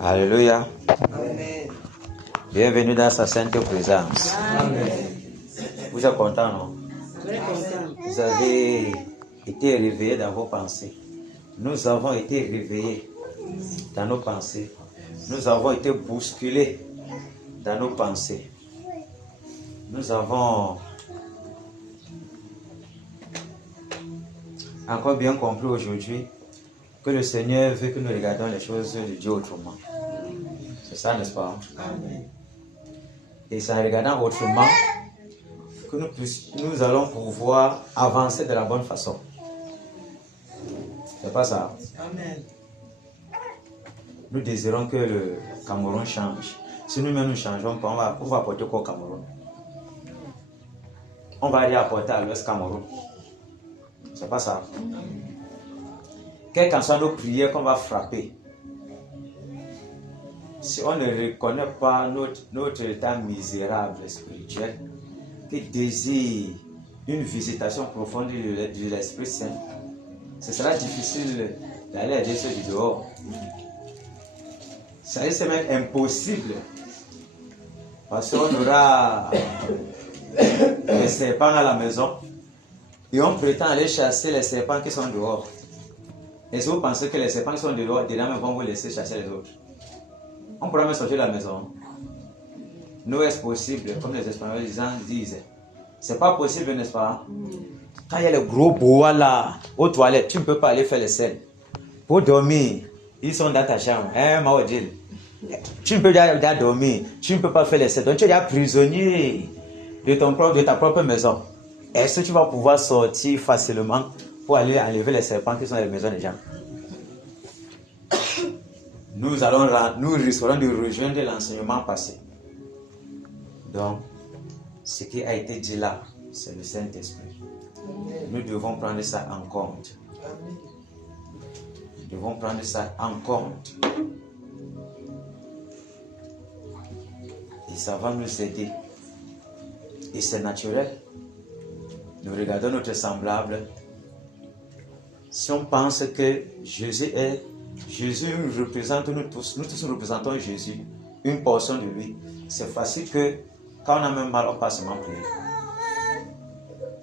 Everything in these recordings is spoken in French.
Alléluia. Amen. Bienvenue dans sa sainte présence. Amen. Vous êtes content, non? Très content. Vous avez été réveillés dans vos pensées. Nous avons été réveillés dans nos pensées. Nous avons été bousculés dans nos pensées. Nous avons encore bien compris aujourd'hui que le Seigneur veut que nous regardions les choses de Dieu autrement. C'est ça, n'est-ce pas? Amen. Et c'est en regardant autrement que nous allons pouvoir avancer de la bonne façon. C'est pas ça? Amen. Nous désirons que le Cameroun change. Si nous-mêmes ne changeons pas, on va apporter quoi au Cameroun? On va aller apporter à l'Ouest Cameroun. C'est pas ça? Quelles qu'en soient nos prières qu'on va frapper, si on ne reconnaît pas notre état misérable spirituel, qui désire une visitation profonde de l'Esprit Saint, ce sera difficile d'aller aider ceux du dehors. Ça risque même impossible, parce qu'on aura les serpents à la maison et on prétend aller chasser les serpents qui sont dehors. Et si vous pensez que les serpents qui sont dehors, dedans vont vous laisser chasser les autres, on pourra même sortir de la maison. Nous, est-ce possible, comme les Espagnols disent, c'est pas possible, n'est-ce pas? Quand il y a les gros bois là, aux toilettes, tu ne peux pas aller faire les selles. Pour dormir, ils sont dans ta chambre. Maudit. Tu ne peux pas dormir, tu ne peux pas faire les selles. Donc tu es déjà prisonnier de ta propre maison. Est-ce que tu vas pouvoir sortir facilement pour aller enlever les serpents qui sont dans les maisons des gens? Nous risquerons de rejoindre l'enseignement passé. Donc, ce qui a été dit là, c'est le Saint-Esprit. Nous devons prendre ça en compte. Nous devons prendre ça en compte. Et ça va nous aider. Et c'est naturel. Nous regardons notre semblable. Si on pense que Jésus représente nous tous représentons Jésus, une portion de lui, c'est facile que quand on a même mal, on passe seulement prier.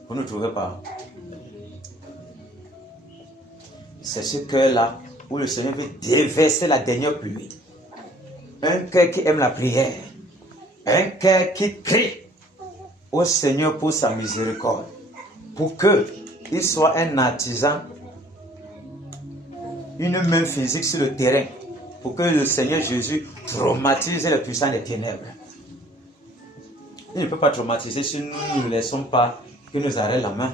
Vous ne trouvez pas? C'est ce cœur-là où le Seigneur veut déverser la dernière pluie. Un cœur qui aime la prière. Un cœur qui crie au Seigneur pour sa miséricorde. Pour qu'il soit un artisan, une main physique sur le terrain. Pour que le Seigneur Jésus traumatise les puissants des ténèbres. Il ne peut pas traumatiser si nous ne laissons pas que nous arrête la main.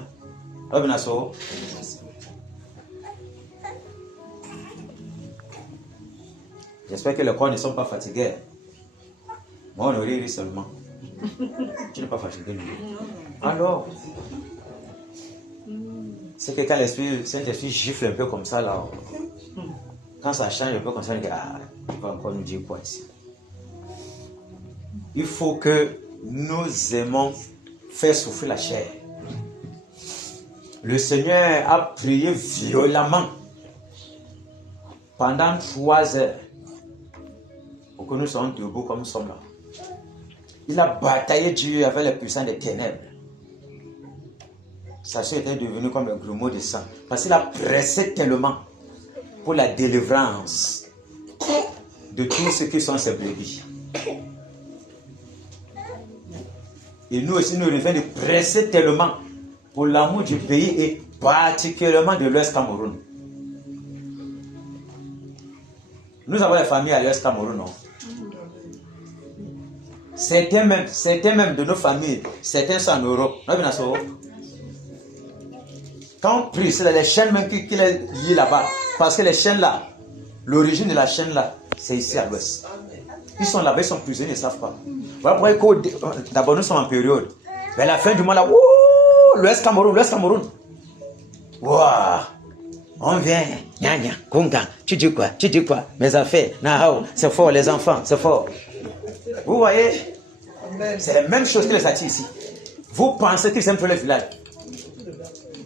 J'espère que les corps ne sont pas fatigués. Moi, on aurait ri seulement. Tu n'es pas fatigué, non? Alors, c'est que quand l'Esprit Saint-Esprit gifle un peu comme ça, là, quand ça change un peu comme ça, il va encore nous dire quoi ici? Il faut que nous aimons faire souffrir la chair. Le Seigneur a prié violemment pendant 3 heures pour que nous soyons debout comme nous sommes là. Il a bataillé Dieu avec les puissants des ténèbres. Sa chair était devenue comme un grumeau de sang. Parce qu'il a pressé tellement pour la délivrance de tous ceux qui sont ses brebis. Et nous aussi, nous revenons de presser tellement pour l'amour du pays et particulièrement de l'Ouest Cameroun. Nous avons les familles à l'Ouest Cameroun, non? Certains même de nos familles, certains sont en Europe. Quand on prie, c'est les chaînes même qui les lient là-bas. Parce que les chaînes là, l'origine de la chaîne là, c'est ici à l'ouest. Ils sont là-bas, ils sont prisonniers, ils ne savent pas. Voilà pourquoi d'abord nous sommes en période. Vers la fin du mois là, l'Ouest Cameroun. Waouh! On vient, gna gna, konga, tu dis quoi? Mes affaires, nahao, c'est fort, les enfants, c'est fort. Vous voyez? C'est la même chose que les attire ici. Vous pensez qu'ils aiment tous les villages.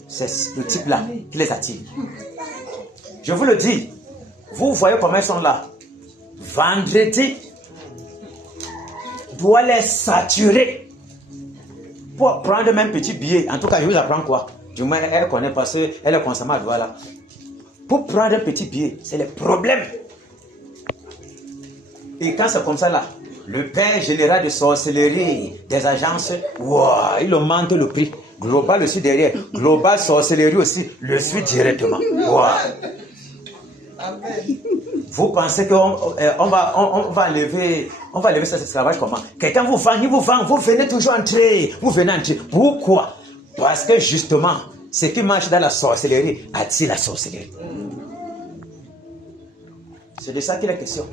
C'est le type là qui les attire. Je vous le dis, vous voyez comment ils sont là. vendredi, doit les saturer pour prendre même petit billet. En tout cas, je vous apprends quoi? Du moins, elle connaît parce qu'elle est consommée à Douala. Pour prendre un petit billet, c'est le problème. Et quand c'est comme ça là, le père général de sorcellerie des agences, wow, il augmente le prix. Global aussi derrière. Global sorcellerie aussi le suit directement. Wow. Vous pensez qu'on va enlever cet esclavage comment? Quelqu'un vous vend, vous venez toujours entrer. Vous venez entrer. Pourquoi? Parce que justement, ce qui marche dans la sorcellerie attire la sorcellerie. C'est de ça qu'il est question.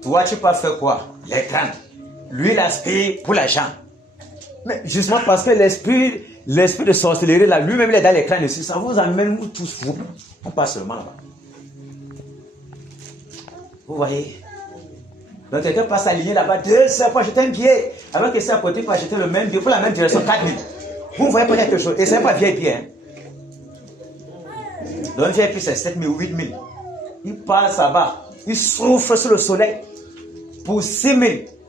Toi, tu peux faire quoi? L'écran. Lui, il aspire pour l'argent. Mais justement parce que l'esprit de sorcellerie, là, lui-même, il est dans l'écran aussi. Ça vous amène, vous tous, vous. On passe seulement là-bas. Vous voyez? Donc, quelqu'un passe aligné là-bas 200 pour acheter un billet. Alors que c'est à côté pour acheter le même billet, pour la même direction, 4 000. Vous voyez pas quelque chose. Et c'est pas vieil billet. Hein? Donc, vieil billet, c'est 7 000 ou 8 000. Il passe là-bas. Il souffre sur le soleil pour 6 000.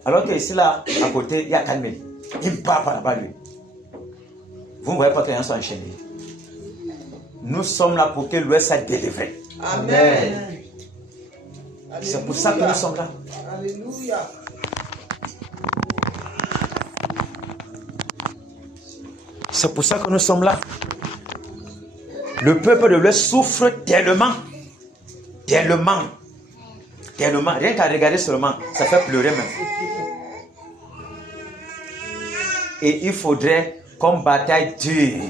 Alors que ici, là, à côté, il y a 4 000. Il ne part pas là-bas, lui. Vous ne voyez pas que les gens sont enchaînés. Nous sommes là pour que l'Ouest soit délivré. Amen. C'est pour ça que nous sommes là. Alléluia. C'est pour ça que nous sommes là. Le peuple de l'Ouest souffre tellement. Tellement. Tellement. Rien qu'à regarder seulement, ça fait pleurer même. Et il faudrait qu'on bataille dur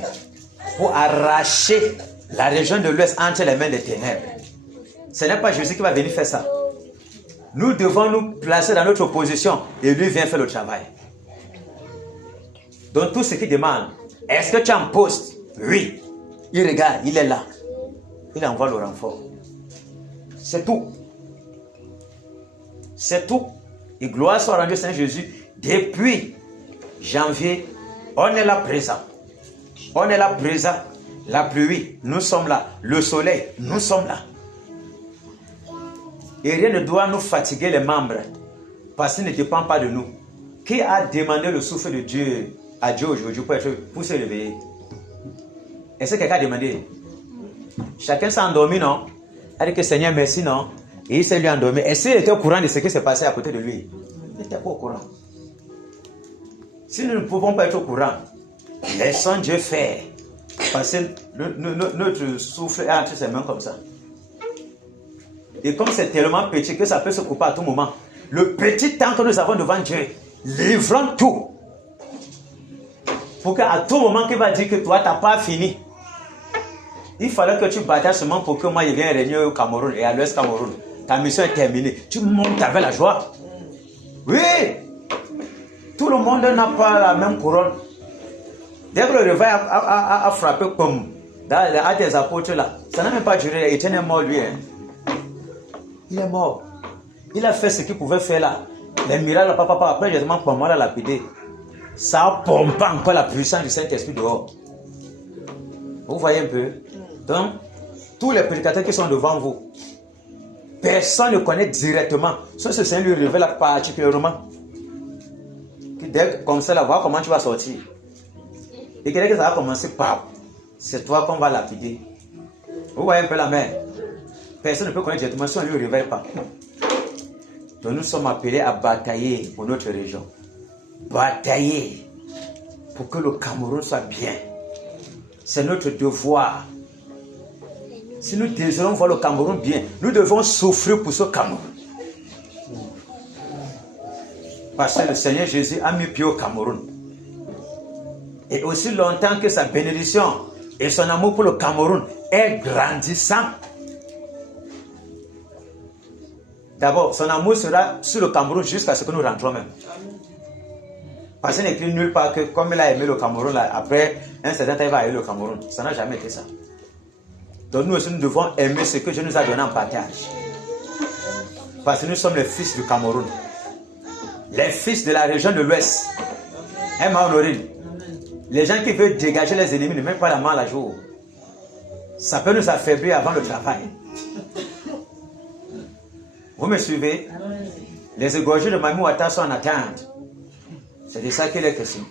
pour arracher la région de l'Ouest entre les mains des ténèbres. Ce n'est pas Jésus qui va venir faire ça. Nous devons nous placer dans notre position et lui vient faire le travail. Donc tout ce qu'il demande, est-ce que tu as un poste? Oui. Il regarde, il est là. Il envoie le renfort. C'est tout. C'est tout. Et gloire soit rendue au Seigneur Jésus. Depuis janvier, on est là présent. On est là présent. La pluie, nous sommes là. Le soleil, nous sommes là. Et rien ne doit nous fatiguer les membres. Parce qu'il ne dépend pas de nous. Qui a demandé le souffle de Dieu à Dieu aujourd'hui pour se réveiller? Est-ce que quelqu'un a demandé? Chacun s'est endormi, non? Il a dit que Seigneur, merci, non? Et il s'est lui endormi. Est-ce qu'il était au courant de ce qui s'est passé à côté de lui? Il n'était pas au courant. Si nous ne pouvons pas être au courant, laissons Dieu faire. Parce que notre souffle est entre ses mains comme ça. Et comme c'est tellement petit que ça peut se couper à tout moment, le petit temps que nous avons devant Dieu, livrons tout. Pour qu'à tout moment qu'il va dire que toi, tu n'as pas fini. Il fallait que tu battailles seulement pour que moi, je vienne régner au Cameroun et à l'Ouest Cameroun. Ta mission est terminée. Tu montes avec la joie. Oui. Tout le monde n'a pas la même couronne. Dès que le réveil a frappé comme à tes apôtres là, ça n'a même pas duré. Étienne est mort lui. Hein. Il est mort. Il a fait ce qu'il pouvait faire là. Les miracles, papa, après, justement, pour moi, l'a lapidé. Ça a pompé encore la puissance du Saint-Esprit dehors. Vous voyez un peu? Donc, tous les prédicateurs qui sont devant vous, personne ne connaît directement. Sauf ce Seigneur lui révèle particulièrement. Comme ça, là, voir comment tu vas sortir. Et que ça va commencer par, c'est toi qu'on va lapider. Vous voyez un peu la main? Personne ne peut connaître directement si on ne lui révèle pas. Donc nous sommes appelés à batailler pour notre région. Batailler pour que le Cameroun soit bien. C'est notre devoir. Si nous désirons voir le Cameroun bien, nous devons souffrir pour ce Cameroun. Parce que le Seigneur Jésus a mis pied au Cameroun. Et aussi longtemps que sa bénédiction et son amour pour le Cameroun est grandissant. D'abord, son amour sera sur le Cameroun jusqu'à ce que nous rentrons même. Parce qu'il n'est écrit nulle part que comme il a aimé le Cameroun, là, après un certain temps, il va aimer le Cameroun. Ça n'a jamais été ça. Donc nous aussi, nous devons aimer ce que Dieu nous a donné en partage. Parce que nous sommes les fils du Cameroun. Les fils de la région de l'Ouest. Honorine. Les gens qui veulent dégager les ennemis ne mettent pas la main à la joue. Ça peut nous affaiblir avant le travail. Vous me suivez? Les égorgés de Mamie Ouattara sont en attente. C'est de ça qu'il est question.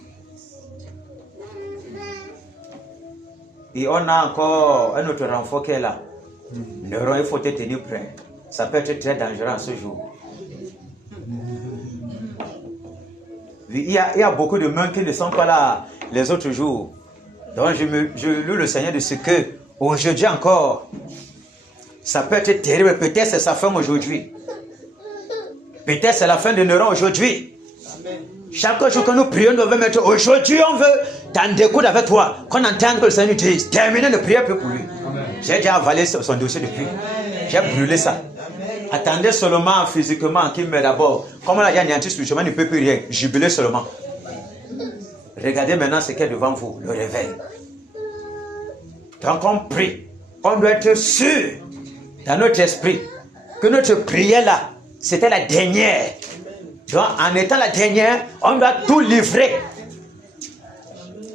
Et on a encore un autre renfort qui est là. Neuron, il faut te tenir prêt. Ça peut être très dangereux en ce jour. Il y a beaucoup de mains qui ne sont pas là les autres jours. Donc je loue le Seigneur de ce que aujourd'hui encore, ça peut être terrible. Peut-être c'est sa fin aujourd'hui. Peut-être c'est la fin de Neuron aujourd'hui. Chaque jour que nous prions, nous devons mettre aujourd'hui, on veut t'en découdre avec toi. Qu'on entende que le Seigneur dise, terminez de prier pour lui. J'ai déjà avalé son dossier depuis. J'ai brûlé ça. Attendez seulement physiquement qu'il meurt d'abord. Comme on a anéanti spirituellement, il ne peut plus rien. Jubiler seulement. Regardez maintenant ce qui est devant vous, le réveil. Donc on prie. On doit être sûr dans notre esprit que notre prière là, c'était la dernière. Donc en étant la dernière, on doit tout livrer.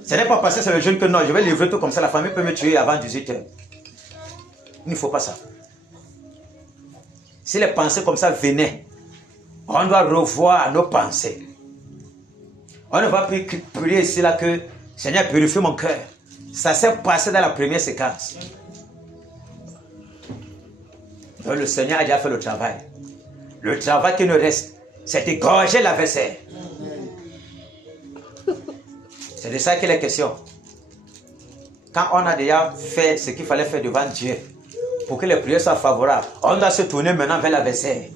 Ce n'est pas parce que c'est le jeune que non, je vais livrer tout comme ça, la famille peut me tuer avant 18h. Il ne faut pas ça. Si les pensées comme ça venaient, on doit revoir nos pensées. On ne va plus prier ici là que Seigneur purifie mon cœur. Ça s'est passé dans la première séquence. Donc le Seigneur a déjà fait le travail. Le travail qui nous reste, c'est d'égorger la vaisselle. C'est de ça qu'il est question. Quand on a déjà fait ce qu'il fallait faire devant Dieu, pour que les prières soient favorables, on doit se tourner maintenant vers la vaisselle.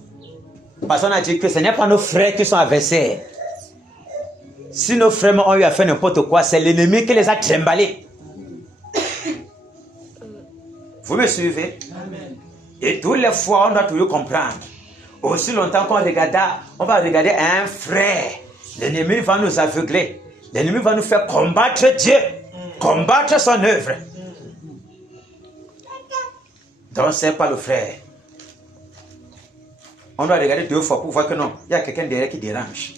Parce qu'on a dit que ce n'est pas nos frères qui sont à vaisselle. Si nos frères ont eu à faire n'importe quoi, c'est l'ennemi qui les a trimballés. Vous me suivez? Amen. Et toutes les fois, on doit toujours comprendre. Aussi longtemps qu'on regarda, on va regarder un frère. L'ennemi va nous aveugler. L'ennemi va nous faire combattre Dieu, combattre son œuvre. Donc, ce n'est pas le frère. On doit regarder 2 fois pour voir que non, il y a quelqu'un derrière qui dérange.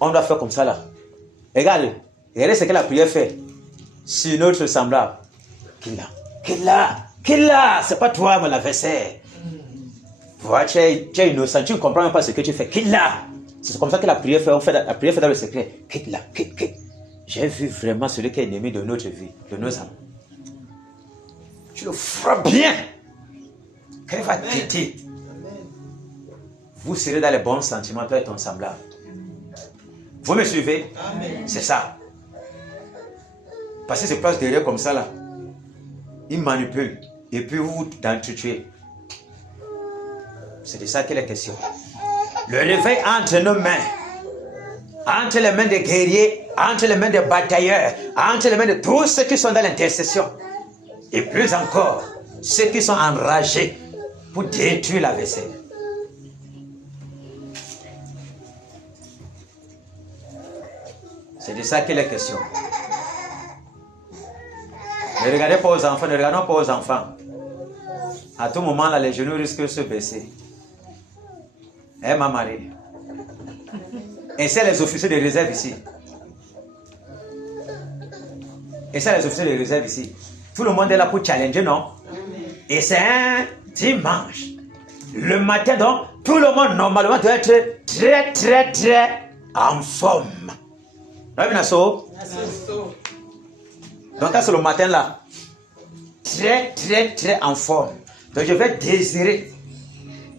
On doit faire comme ça là. Regardez ce que la prière fait. Si notre semblable, qu'il a, c'est pas toi, mon adversaire. Voilà, tu es innocent, tu ne comprends même pas ce que tu fais. Qu'il a. C'est comme ça que la prière fait. On fait la prière fait dans le secret. Qu'il a. J'ai vu vraiment celui qui est ennemi de notre vie, de nos âmes. Tu le frappes bien. Qu'elle va quitter. Vous serez dans les bons sentiments, toi et ton semblable. Vous me suivez? C'est ça. Parce que c'est place derrière comme ça là. Il manipule. Et puis vous d'entretuer. C'est de ça qu'il est question. Le réveil entre nos mains. Entre les mains des guerriers. Entre les mains des batailleurs. Entre les mains de tous ceux qui sont dans l'intercession. Et plus encore, ceux qui sont enragés pour détruire la vaisselle. C'est de ça qu'il est question. Ne regardez pas aux enfants, ne regardons pas aux enfants. À tout moment, là, les genoux risquent de se baisser. Eh, ma Marie. Et c'est les officiers de réserve ici. Et c'est les officiers de réserve ici. Tout le monde est là pour challenger, non? Et c'est un dimanche. Le matin, donc, tout le monde, normalement, doit être très en forme. Donc, quand c'est le matin, là, très en forme. Donc, je vais désirer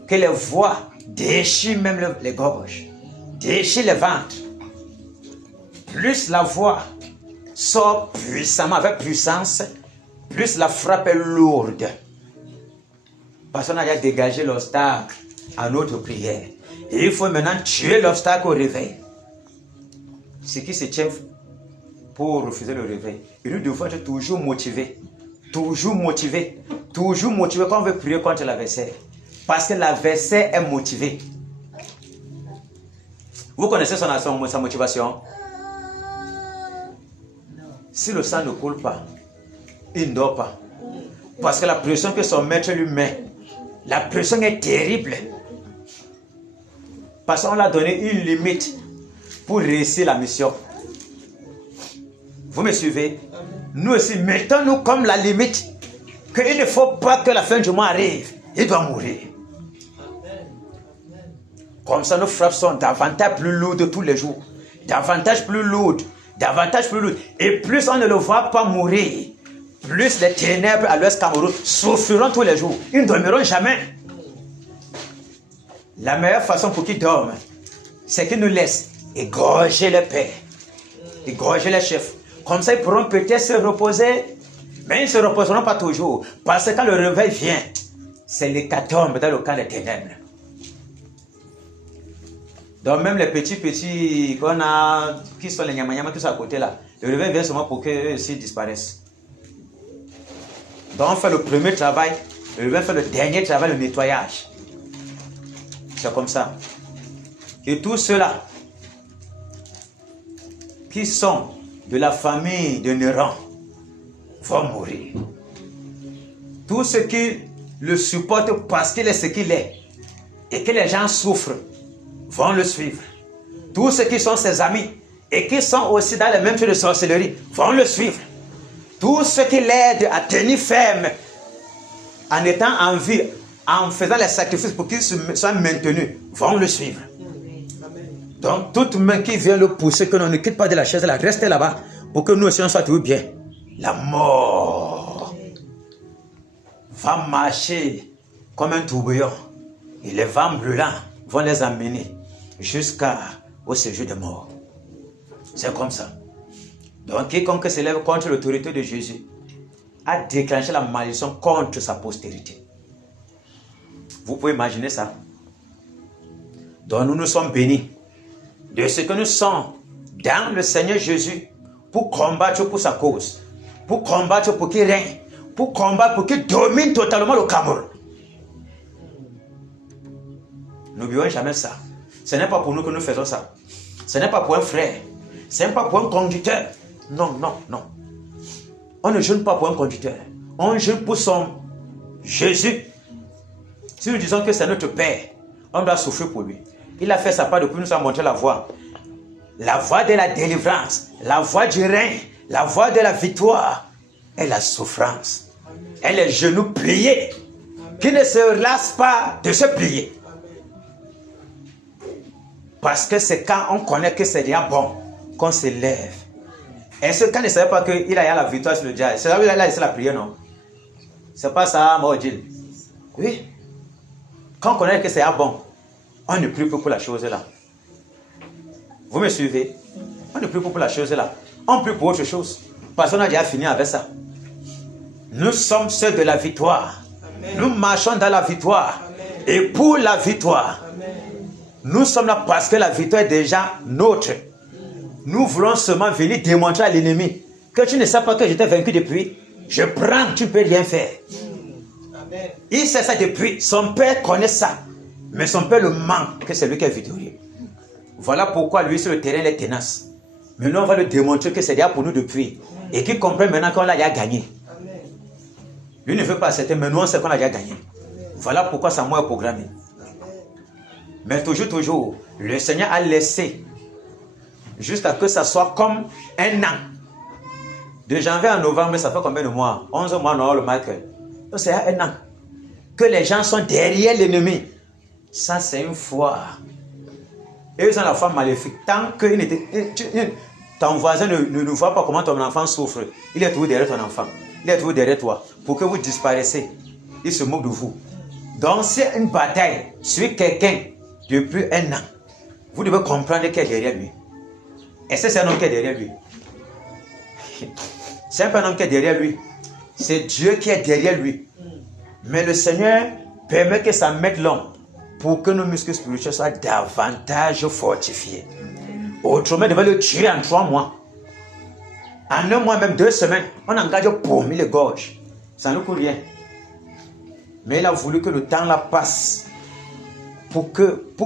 que les voix déchirent même les gorges, déchirent les ventres. Plus la voix sort puissamment, avec puissance, plus la frappe est lourde. Parce qu'on a déjà dégagé l'obstacle à notre prière. Et il faut maintenant tuer l'obstacle au réveil. Ce qui se tient pour refuser le réveil. Et nous devons être toujours motivés. Toujours motivés. Toujours motivés quand on veut prier contre l'adversaire. Parce que l'adversaire est motivé. Vous connaissez sa motivation? Si le sang ne coule pas, il ne dort pas. Parce que la pression que son maître lui met, la pression est terrible. Parce qu'on l'a donné une limite pour réussir la mission. Vous me suivez? Nous aussi, mettons-nous comme la limite qu'il ne faut pas que la fin du mois arrive. Il doit mourir. Comme ça, nos frappes sont davantage plus lourdes tous les jours. Davantage plus lourdes. Davantage plus lourdes. Et plus on ne le voit pas mourir, plus les ténèbres à l'Ouest Cameroun souffriront tous les jours. Ils ne dormiront jamais. La meilleure façon pour qu'ils dorment, c'est qu'ils nous laissent égorger les pères, égorger les chefs. Comme ça, ils pourront peut-être se reposer, mais ils ne se reposeront pas toujours. Parce que quand le réveil vient, c'est l'hécatombe dans le camp des ténèbres. Donc même les petits qu'on a, qui sont les nyama qui sont à côté là, le réveil vient seulement pour qu'eux aussi disparaissent. Donc on fait le premier travail, le réveil fait le dernier travail, le nettoyage. C'est comme ça. Et tous ceux-là qui sont de la famille de Néron vont mourir. Tous ceux qui le supportent parce qu'il est ce qu'il est et que les gens souffrent vont le suivre. Tous ceux qui sont ses amis et qui sont aussi dans les mêmes choses de sorcellerie vont le suivre. Tous ceux qui l'aident à tenir ferme en étant en vie, en faisant les sacrifices pour qu'ils soient maintenus, vont le suivre. Donc, toute main qui vient le pousser, que l'on ne quitte pas de la chaise, là, restez là-bas pour que nous aussi on soit toujours bien. La mort va marcher comme un tourbillon et les vents brûlants vont les amener jusqu'au séjour de mort. C'est comme ça. Donc, quiconque s'élève contre l'autorité de Jésus a déclenché la malédiction contre sa postérité. Vous pouvez imaginer ça. Donc, nous sommes bénis de ce que nous sommes dans le Seigneur Jésus pour combattre pour sa cause, pour combattre pour qu'il règne, pour combattre pour qu'il domine totalement le Cameroun. N'oublions jamais ça. Ce n'est pas pour nous que nous faisons ça. Ce n'est pas pour un frère. Ce n'est pas pour un conducteur. Non, non, non. On ne jeûne pas pour un conducteur. On jeûne pour son Jésus. Si nous disons que c'est notre Père, on doit souffrir pour lui. Il a fait sa part depuis nous a montré la voie. La voie de la délivrance, la voie du règne, la voie de la victoire et la souffrance. Et les genoux pliés, qui ne se lassent pas de se plier. Parce que c'est quand on connaît que c'est déjà bon qu'on se lève. Est-ce que quand il ne savait pas qu'il a la victoire sur le diable, c'est là où il a laissé la prière, non? C'est pas ça, Maudil. Oui. Quand on connaît que c'est bon, on ne prie plus pour la chose là. Vous me suivez? On ne prie plus pour la chose là. On prie pour autre chose. Parce qu'on a déjà fini avec ça. Nous sommes ceux de la victoire. Amen. Nous marchons dans la victoire. Amen. Et pour la victoire. Amen. Nous sommes là parce que la victoire est déjà nôtre. Nous voulons seulement venir démontrer à l'ennemi que tu ne sais pas que j'étais vaincu depuis. Je prends, tu ne peux rien faire. Amen. Il sait ça depuis. Son père connaît ça. Mais son père le manque que c'est lui qui est victorieux. Voilà pourquoi lui sur le terrain il est tenace. Maintenant on va lui démontrer que c'est déjà pour nous depuis. Et qu'il comprend maintenant qu'on l'a déjà gagné. Lui ne veut pas accepter, mais nous on sait qu'on a déjà gagné. Voilà pourquoi sa mort est programmée. Mais toujours, le Seigneur a laissé jusqu'à que ça soit comme un an. De janvier à novembre, ça fait combien de mois? 11 mois, non, le marqueur. Donc c'est un an. Que les gens sont derrière l'ennemi. Ça, c'est une foi. Et ils ont la foi maléfique. Tant que ton voisin ne voit pas comment ton enfant souffre, il est toujours derrière ton enfant. Il est toujours derrière toi. Pour que vous disparaissez, il se moque de vous. Donc, c'est une bataille sur quelqu'un depuis un an. Vous devez comprendre qui est derrière lui. Est-ce que c'est un homme qui est derrière lui? C'est un homme qui est derrière lui. C'est Dieu qui est derrière lui. Mais le Seigneur permet que ça mette l'homme pour que nos muscles spirituels soient davantage fortifiés. Autrement, il devait le tuer en 3 mois. En 1 mois, même 2 semaines, on engage pour les gorges. Ça ne coûte rien. Mais il a voulu que le temps là passe pour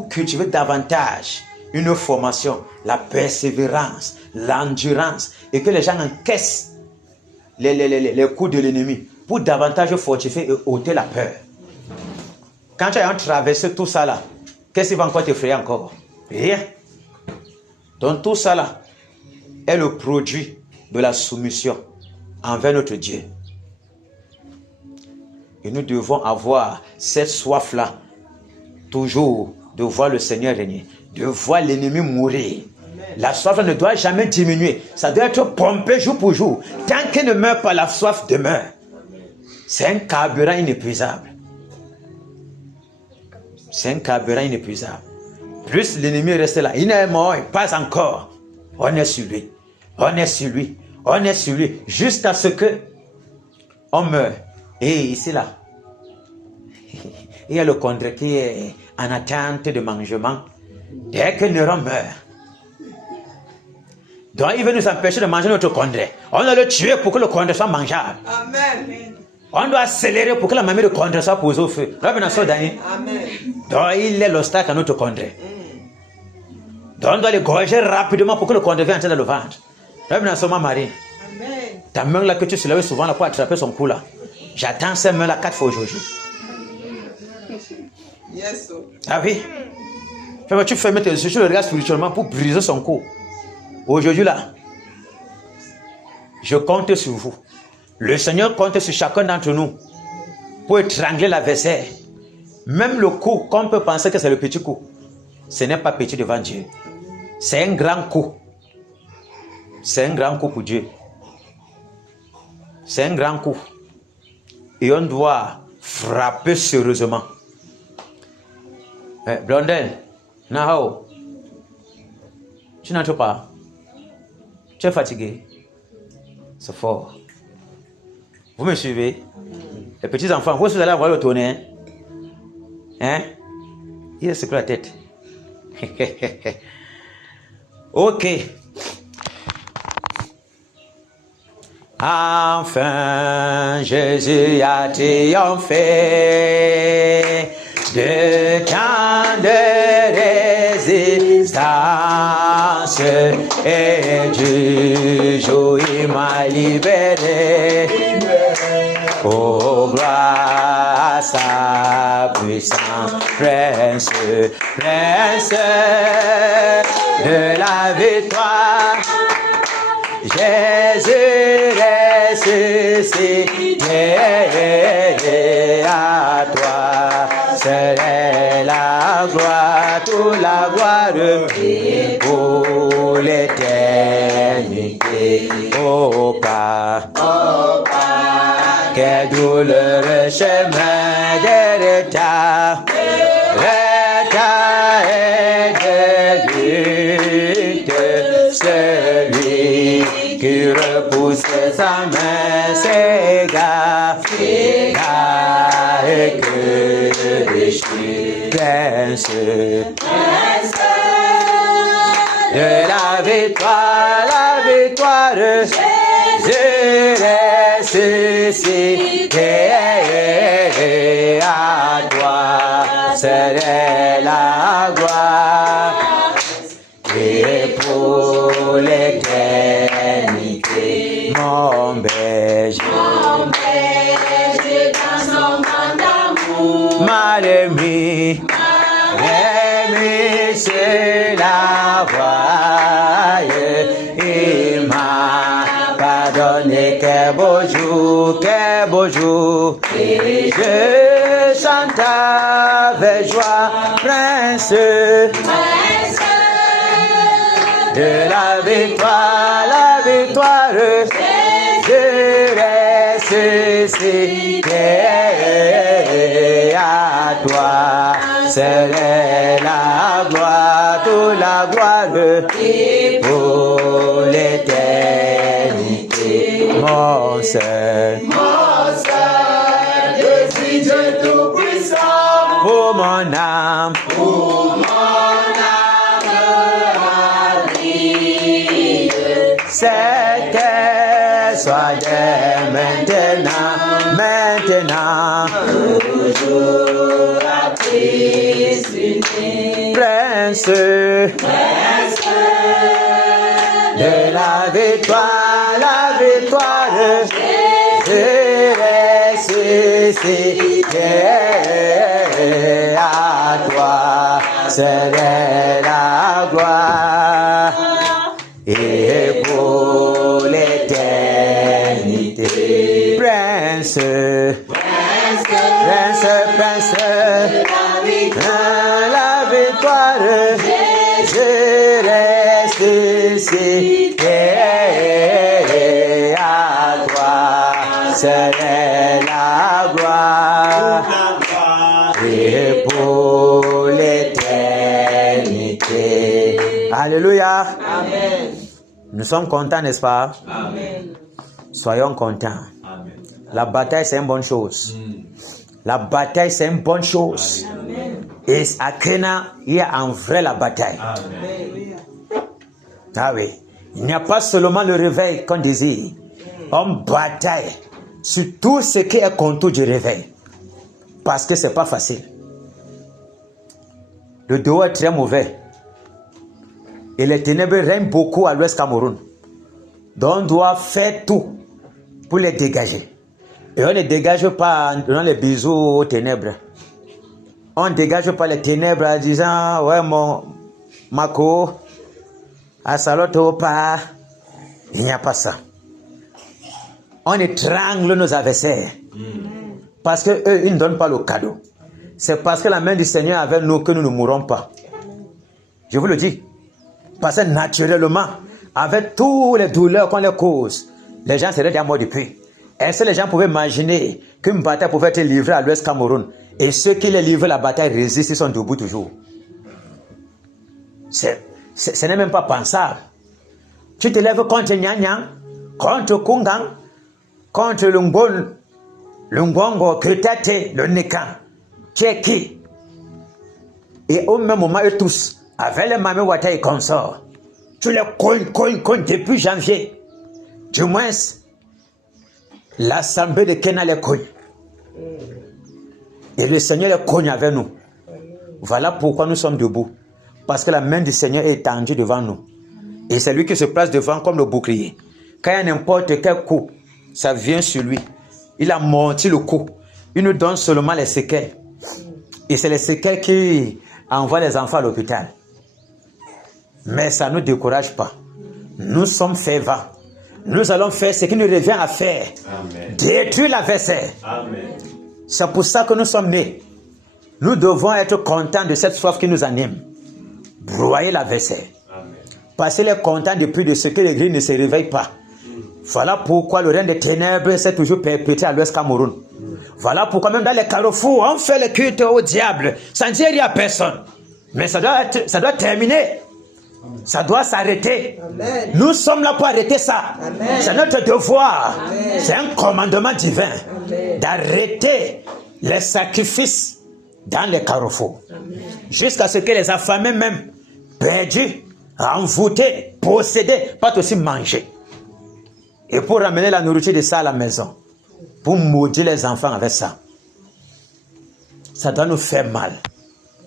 cultiver davantage une formation, la persévérance, l'endurance, et que les gens encaissent les coups de l'ennemi pour davantage fortifier et ôter la peur. Quand tu as traversé tout ça là, qu'est-ce qui va encore t'effrayer encore? Rien. Donc tout ça là est le produit de la soumission envers notre Dieu. Et nous devons avoir cette soif là toujours de voir le Seigneur régner, de voir l'ennemi mourir. La soif ne doit jamais diminuer. Ça doit être pompé jour pour jour. Tant qu'elle ne meurt pas, la soif demeure. C'est un carburant inépuisable. C'est un carburant inépuisable. Plus l'ennemi reste là, il n'est mort, pas encore. On est sur lui. On est sur lui. On est sur lui. Jusqu'à ce que on meurt. Et ici là, il y a le condré qui est en attente de mangement. Dès que Néron meurt, donc il veut nous empêcher de manger notre condré. On doit le tuer pour que le condré soit mangeable. Amen. On doit accélérer pour que la mamie de condré soit posée au feu. Amen. Donc il est l'obstacle à notre condré. Donc on doit le gorger rapidement pour que le condré vienne entrer dans le ventre. Marie. Amen. Ta main là que tu soulèves souvent là pour attraper son cou là. J'attends ces mains là 4 fois aujourd'hui. Yes, sir. Ah oui. Tu fais mettre tes yeux, tu le regardes spirituellement pour briser son cou. Aujourd'hui là, je compte sur vous. Le Seigneur compte sur chacun d'entre nous pour étrangler l'adversaire. Même le coup, qu'on peut penser que c'est le petit coup, ce n'est pas petit devant Dieu. C'est un grand coup. C'est un grand coup pour Dieu. C'est un grand coup. Et on doit frapper sérieusement. Blondel, Nahao, tu n'entres pas. Tu es fatigué. C'est fort. Vous me suivez? Les petits enfants, vous allez avoir le tonnerre. Hein? Il se secoué la tête. Ok. Enfin, Jésus a triomphé de tant de résistance et du jour il m'a libéré. Oh, gloire à sa puissance, prince, prince de la victoire. Jésus ressuscité, à toi serait la gloire, toute la gloire pour l'éternité. Oh Père, quel douloureux chemin de retard, retard et de lutte, celui qui repousse sa main s'égare, et que déchire, prince de la victoire, Jésus ressuscité, à toi serait la gloire, et pour l'éternité, mon berger dans son banc d'amour, mal-aimé, c'est la voie, il m'a pardonné, quel beau jour, et je chante avec joie, prince de la victoire, Jésus ressuscité, à toi serait la gloire, toute la gloire pour l'éternité. Mon Seigneur, je suis Dieu tout-puissant, pour mon âme, c'était soit dès maintenant, toujours à prince de la victoire, Jésus ressuscité, à toi serait la gloire, et pour l'éternité, prince de la victoire, gloire, Jésus ressuscité. À toi, seule est la gloire. Et pour l'éternité. Alléluia. Amen. Nous sommes contents, n'est-ce pas? Amen. Soyons contents. Amen. La bataille, c'est une bonne chose. La bataille, c'est une bonne chose. Amen. Et à Kena, il y a en vrai la bataille. Amen. Ah oui. Il n'y a pas seulement le réveil qu'on désire. On bataille sur tout ce qui est contour du réveil. Parce que c'est pas facile. Le dehors est très mauvais. Et les ténèbres règnent beaucoup à l'ouest Cameroun. Donc on doit faire tout pour les dégager. Et on ne dégage pas en donnant les bisous aux ténèbres. On ne dégage pas les ténèbres en disant, ouais, mon Mako, à Saloto, pas. Il n'y a pas ça. On étrangle nos adversaires. Parce qu'eux, ils ne donnent pas le cadeau. C'est parce que la main du Seigneur est avec nous que nous ne mourrons pas. Je vous le dis. Parce que naturellement, avec toutes les douleurs qu'on les cause, les gens seraient déjà morts depuis. Est-ce que les gens pouvaient imaginer qu'une bataille pouvait être livrée à l'ouest Cameroun et ceux qui les livrent la bataille résistent, ils sont debout toujours? Ce n'est même pas pensable. Tu te lèves contre Nyanyang, contre Kungang, contre Lungongo, Kritate, le Nekan. Tu es qui? Et au même moment, eux tous, avec les Mame Wata et consorts, tu les cognes depuis janvier. Du moins, l'assemblée de Kena les cogne. Et le Seigneur les cogne avec nous. Voilà pourquoi nous sommes debout. Parce que la main du Seigneur est étendue devant nous. Et c'est lui qui se place devant comme le bouclier. Quand il y a n'importe quel coup, ça vient sur lui. Il a monté le coup. Il nous donne seulement les séquelles. Et c'est les séquelles qui envoient les enfants à l'hôpital. Mais ça ne nous décourage pas. Nous sommes fervents. Nous allons faire ce qui nous revient à faire. Amen. Détruire l'adversaire. Amen. C'est pour ça que nous sommes nés. Nous devons être contents de cette soif qui nous anime. Broyer l'adversaire. Amen. Parce qu'il est content depuis de ce que l'Église ne se réveille pas. Voilà pourquoi le règne des ténèbres s'est toujours perpétué à l'ouest Cameroun. Voilà pourquoi même dans les carrefours, on fait le culte au diable sans dire rien à personne. Mais ça doit terminer. Ça doit s'arrêter. Amen. Nous sommes là pour arrêter ça. Amen. C'est notre devoir. Amen. C'est un commandement divin Amen. d'arrêter les sacrifices dans les carrefours. Jusqu'à ce que les affamés même, perdus, envoûtés, possédés, pas aussi manger. Et pour ramener la nourriture de ça à la maison, pour maudire les enfants avec ça, ça doit nous faire mal.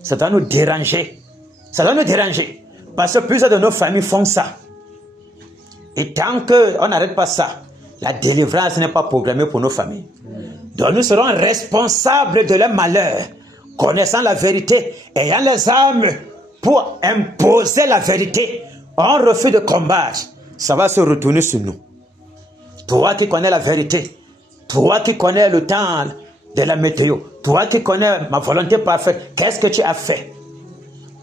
Ça doit nous déranger. Ça doit nous déranger. Parce que plusieurs de nos familles font ça. Et tant qu'on n'arrête pas ça, la délivrance n'est pas programmée pour nos familles. Donc nous serons responsables de leur malheur, connaissant la vérité, ayant les armes pour imposer la vérité. On refuse de combattre. Ça va se retourner sur nous. Toi qui connais la vérité, toi qui connais le temps de la météo, toi qui connais ma volonté parfaite, qu'est-ce que tu as fait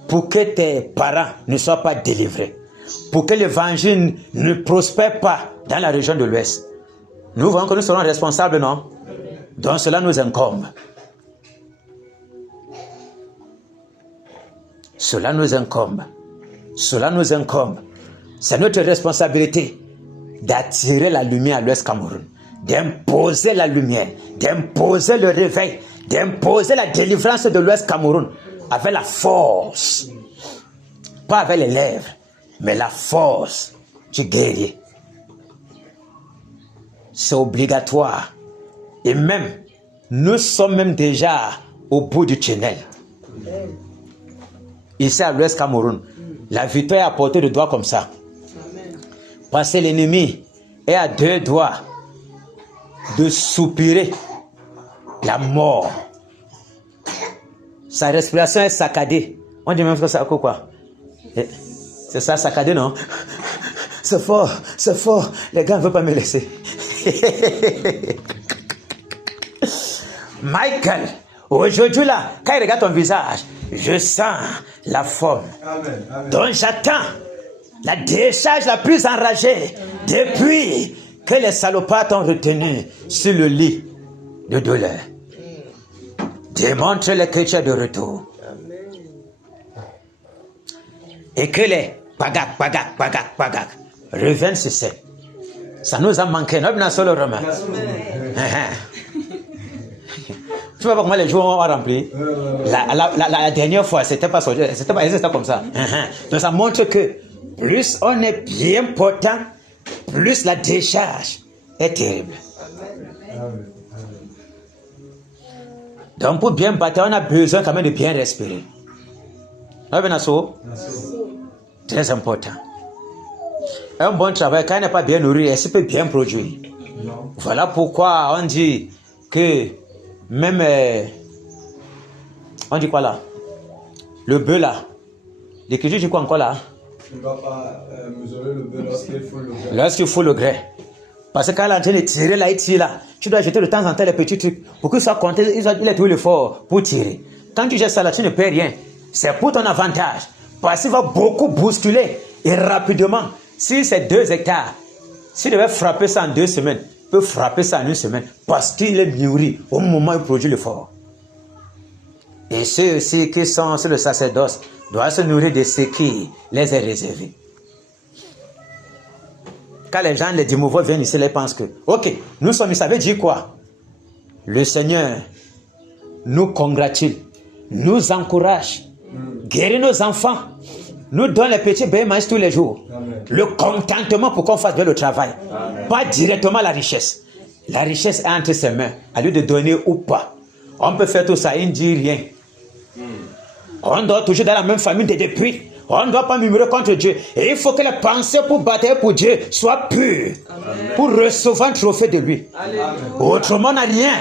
pour que tes parents ne soient pas délivrés, pour que l'évangile ne prospère pas dans la région de l'Ouest? Nous voyons que nous serons responsables, non? Donc cela nous incombe. Cela nous incombe. Cela nous incombe. C'est notre responsabilité d'attirer la lumière à l'Ouest Cameroun, d'imposer la lumière, d'imposer le réveil, d'imposer la délivrance de l'Ouest Cameroun avec la force. Pas avec les lèvres, mais la force du guerrier. C'est obligatoire. Et même, nous sommes même déjà au bout du tunnel. Ici à l'Ouest Cameroun, la victoire est à portée de doigts comme ça. Parce que l'ennemi est à 2 doigts de soupirer la mort. Sa respiration est saccadée. On dit même que ça quoi? C'est ça, saccadé, non? C'est fort, c'est fort. Les gars ne veulent pas me laisser. Michael, Aujourd'hui, là, quand il regarde ton visage, je sens la forme. Amen. Amen. Donc j'attends la décharge la plus enragée depuis que les salopards t'ont retenu sur le lit de douleur. Démontre-le que tu es de retour. Et que les pagak reviennent sur scène. Ça nous a manqué. Nous avons solo romain. Tu vois pas comment les jours ont rempli. La dernière fois, c'était pas comme ça. Donc ça montre que plus on est bien portant, plus la décharge est terrible. Donc pour bien battre, on a besoin quand même de bien respirer. Très important. Un bon travail, quand il n'est pas bien nourri, il peut bien produire. Voilà pourquoi on dit que même, on dit quoi là? Le bœuf là. L'écriture dit quoi encore là? Tu ne vas pas mesurer le bœuf lorsqu'il faut le grès. Parce que quand il est en train de tirer là, il tire là. Tu dois jeter de temps en temps les petits trucs pour qu'il soit compté. Il a tout l'effort pour tirer. Quand tu jettes ça là, tu ne perds rien. C'est pour ton avantage. Parce qu'il va beaucoup bousculer et rapidement. Si c'est 2 hectares, s'il devait frapper ça en 2 semaines, il peut frapper ça en 1 semaine parce qu'il est nourri au moment où il produit l'effort. Et ceux aussi qui sont sur le sacerdoce doivent se nourrir de ce qui les est réservé. Quand les gens, les démouvois viennent ici, ils pensent que, ok, nous sommes ici, ça veut dire quoi? Le Seigneur nous congratule, nous encourage, guérit nos enfants, nous donne les petits bénéfices tous les jours. Amen. Le contentement pour qu'on fasse bien le travail. Amen. Pas directement la richesse. La richesse est entre ses mains, à lui de donner ou pas. On peut faire tout ça, il ne dit rien. On doit toujours dans la même famille depuis. On ne doit pas murmurer contre Dieu. Et il faut que les pensées pour batailler pour Dieu soient pures. Amen. Pour recevoir un trophée de lui. Amen. Autrement, on n'a rien.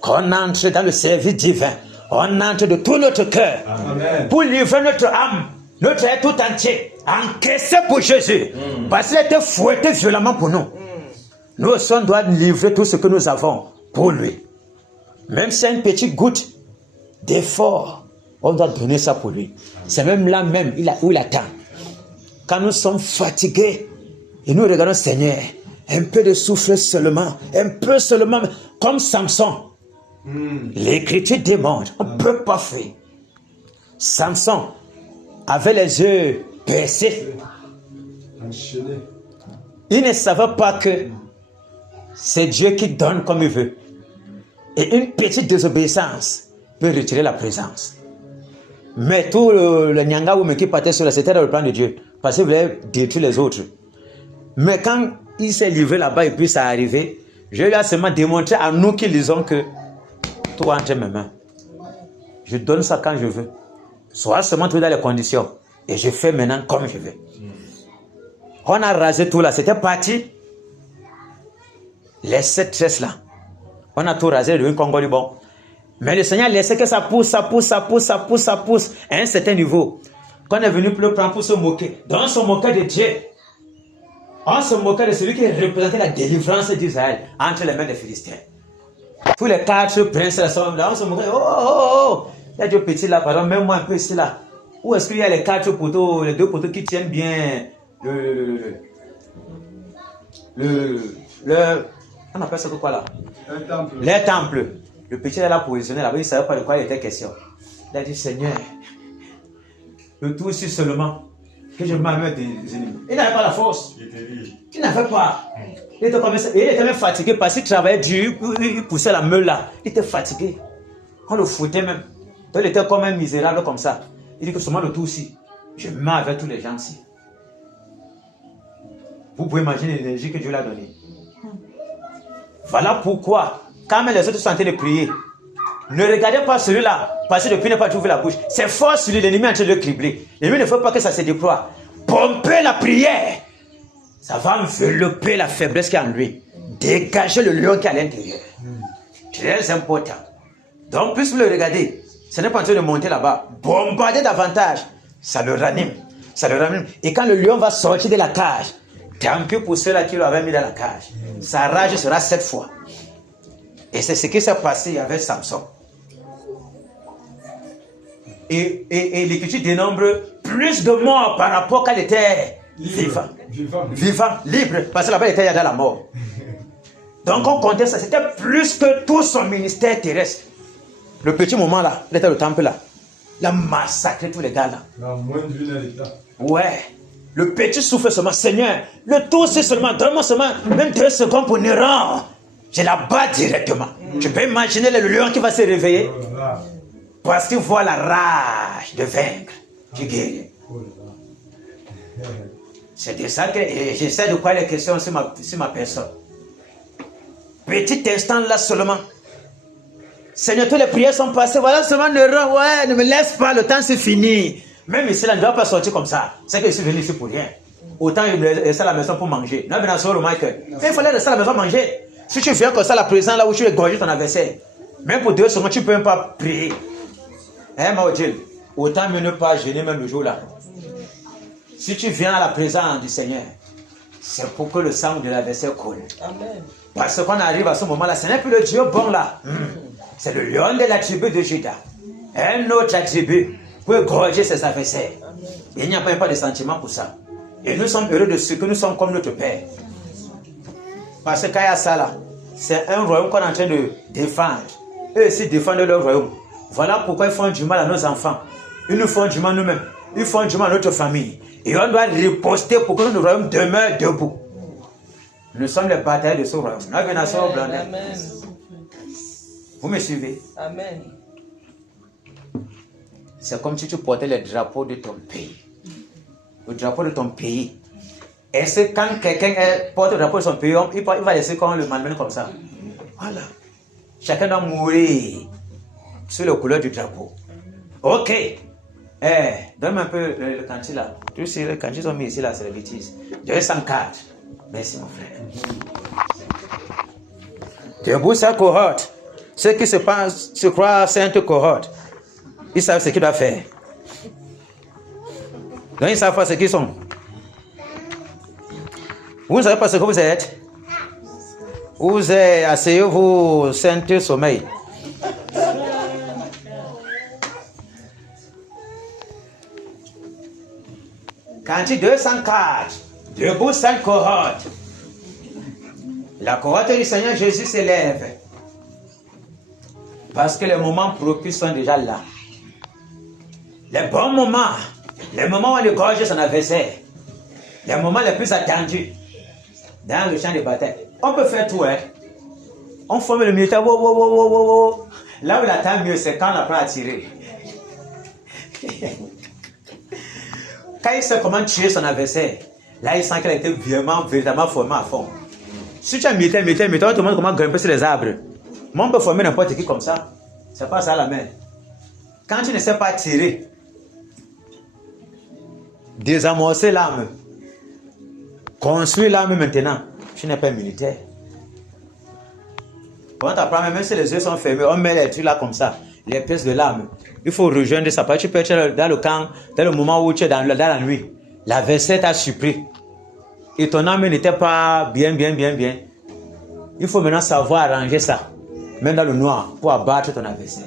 Qu'on entre dans le service divin. On entre de tout notre cœur. Amen. Pour livrer notre âme, notre être tout entier, encaissé pour Jésus. Parce qu'il a été fouetté violemment pour nous. Nous aussi, on doit livrer tout ce que nous avons pour lui. Même si c'est une petite goutte d'effort, on doit donner ça pour lui. C'est même là même où il attend. Quand nous sommes fatigués et nous regardons Seigneur, un peu de souffle seulement, un peu seulement, comme Samson. L'écriture démontre, on ne peut pas faire. Samson avait les yeux percés. Il ne savait pas que c'est Dieu qui donne comme il veut. Et une petite désobéissance peut retirer la présence. Mais tout le nyanga qui partait sur la, c'était dans le plan de Dieu. Parce qu'il voulait détruire les autres. Mais quand il s'est livré là-bas et puis ça est arrivé, je lui ai seulement démontré à nous qui lisons que tout entre mes mains. Je donne ça quand je veux. Soit seulement tout dans les conditions. Et je fais maintenant comme je veux. On a rasé tout là. C'était parti. Les 7 tresses là. On a tout rasé, le Congo du bon. Mais le Seigneur laissait que ça pousse, ça pousse, ça pousse, ça pousse, ça pousse. À un certain niveau. Quand on est venu pour le prendre pour se moquer. Donc on se moquait de Dieu. On se moquait de celui qui représentait la délivrance d'Israël entre les mains des Philistins. Tous les 4 princes sont là, on se moquait. Oh, oh, oh, il y a deux petits là, pardon, même moi un peu ici là. Où est-ce qu'il y a les 4 poteaux, les 2 poteaux qui tiennent bien on appelle ça quoi là? Un temple. Les temples. Le petit est là positionné là-bas, il ne savait pas de quoi il était question. Il a dit, Seigneur, le tout aussi seulement que je m'amène des ennemis. Il n'avait pas la force. Il n'avait pas. Il était même fatigué parce qu'il travaillait dur, il poussait la meule là. Il était fatigué. On le fouettait même. Donc il était comme un misérable comme ça. Il dit que seulement le tout aussi, je mets avec tous les gens ici. Vous pouvez imaginer l'énergie que Dieu l'a donnée. Voilà pourquoi, quand même les autres sont en train de prier, ne regardez pas celui-là, parce que depuis il n'a pas trouvé la bouche. C'est fort sur lui, l'ennemi est en train de le cribler. L'ennemi ne faut pas que ça se déploie. Pompez la prière. Ça va envelopper la faiblesse qui est en lui. Dégager le lion qui est à l'intérieur. Très important. Donc, plus vous le regardez, ce n'est pas en train de monter là-bas. Bombarder davantage. Ça le ranime. Ça le ranime. Et quand le lion va sortir de la cage, tant pis pour ceux-là qui l'avaient mis dans la cage. Sa rage sera 7 fois. Et c'est ce qui s'est passé avec Samson. Et l'Écriture dénombre plus de morts par rapport qu'elle était vivant, libre, parce que là-bas, il était dans la mort. Donc, on comptait ça, c'était plus que tout son ministère terrestre. Le petit moment là, il était au temple là, il a massacré tous les gars là. Ouais, le petit souffle seulement, Seigneur, le tout c'est seulement, donne-moi seulement, même 2 secondes pour ne rendre. Je la bats directement. Tu peux imaginer le lion qui va se réveiller parce qu'il voit la rage de vaincre du guerrier. C'est de ça que j'essaie de poser les questions sur ma personne. Petit instant là seulement. Seigneur, toutes les prières sont passées. Voilà seulement ne me laisse pas, le temps c'est fini. Même ici, là, je ne dois pas sortir comme ça. C'est que je suis venu ici pour rien. Autant il rester à la maison pour manger. Non, mais sur le Michael. Il fallait rester à la maison manger. Si tu viens comme ça, la présence là où tu égorges ton adversaire, même pour 2 secondes, tu ne peux même pas prier. Hein, Maudil? Autant mieux ne pas gêner même le jour là. Si tu viens à la présence du Seigneur, c'est pour que le sang de l'adversaire coule. Amen. Parce qu'on arrive à ce moment-là, ce n'est plus le Dieu bon là. C'est le lion de la tribu de Juda. Un autre attribut pour égorger ses adversaires. Il n'y a pas de sentiment pour ça. Et nous sommes heureux de ce que nous sommes comme notre Père. Parce que quand il y a ça là, c'est un royaume qu'on est en train de défendre. Eux aussi défendent leur royaume. Voilà pourquoi ils font du mal à nos enfants. Ils nous font du mal nous-mêmes. Ils font du mal à notre famille. Et on doit riposter pour que notre royaume demeure debout. Nous sommes les batailles de ce royaume. Amen. Vous me suivez? Amen. C'est comme si tu portais le drapeau de ton pays. Le drapeau de ton pays. Est-ce que quand quelqu'un porte le drapeau de son pays, il va laisser qu'on le malmène comme ça? Voilà. Chacun doit mourir sur la couleur du drapeau. Ok. Donne-moi un peu le canti là. Tu sais, les cantis sont mis ici là, c'est la bêtise. 204. Merci mon frère. Debout sa cohorte. Ceux qui se croient sainte cohorte, ils savent ce qu'ils doivent faire. Donc ils savent pas ce qu'ils sont. Vous ne savez pas ce que vous êtes. Vous êtes asseyez-vous, sainte sommeil. Cantique 204. Debout sainte cohorte. La cohorte du Seigneur Jésus s'élève. Parce que les moments propices sont déjà là. Les bons moments. Les moments où on égorge son adversaire. Les moments les plus attendus. Dans le champ de bataille. On peut faire tout, hein. On forme le militaire. Là où il attend mieux, c'est quand on apprend à tirer. Quand il sait comment tuer son adversaire, là il sent qu'il a été véritablement formé à fond. Si tu as militaire, on te demande comment grimper sur les arbres. Moi, on peut former n'importe qui comme ça. C'est pas ça la main. Quand tu ne sais pas tirer, désamorcer l'arme, construire l'arme maintenant, tu n'es pas militaire. Quand tu apprends, même si les yeux sont fermés, on met les trucs là comme ça, les pièces de l'arme. Il faut rejoindre ça. Tu peux être dans le camp, dans le moment où tu es dans la nuit. L'adversaire t'a surpris. Et ton âme n'était pas bien. Il faut maintenant savoir arranger ça. Même dans le noir, pour abattre ton adversaire.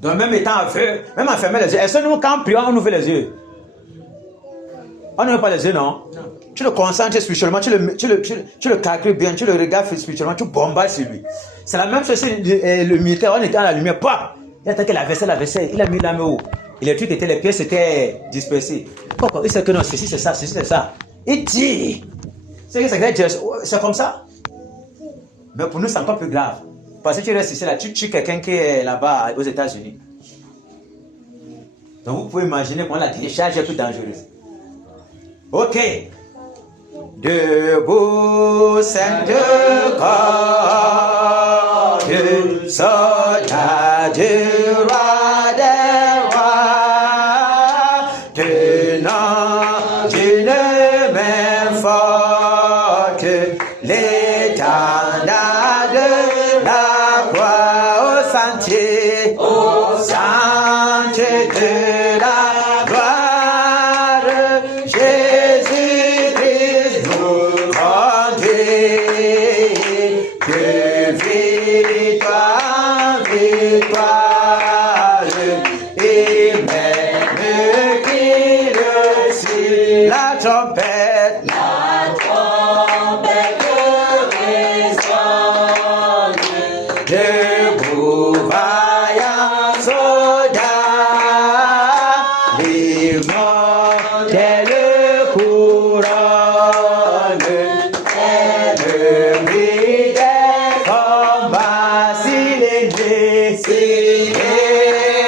Donc même étant aveugle, même en fermant les yeux, est-ce que nous, quand on prie, on ouvre les yeux? On n'ouvre pas les yeux, non? Tu le concentres spirituellement, tu le calcules bien, tu le regardes spirituellement, tu bombardes sur lui. C'est la même chose, le militaire, on était dans la lumière, pas. Il a attaqué l'adversaire, il a mis l'arme haut. Et les trucs étaient, les pièces étaient dispersées. Il sait que non, ceci c'est ça. Il tire. C'est comme ça. Mais pour nous, c'est encore plus grave. Parce que tu restes ici, là, tu tues quelqu'un qui est là-bas aux États-Unis. Donc vous pouvez imaginer comment la décharge est plus dangereuse. Ok. Debout, sainte corps, du soldat du roi des rois, tenant d'une main forte l'étendard de la croix au sentier de la gloire, Jésus-Christ nous conduit, que et même qui le suit. La trompette résonne. Debout, vaillants soldats, l'immortelle couronne. Ennemi des combats, s'il est né,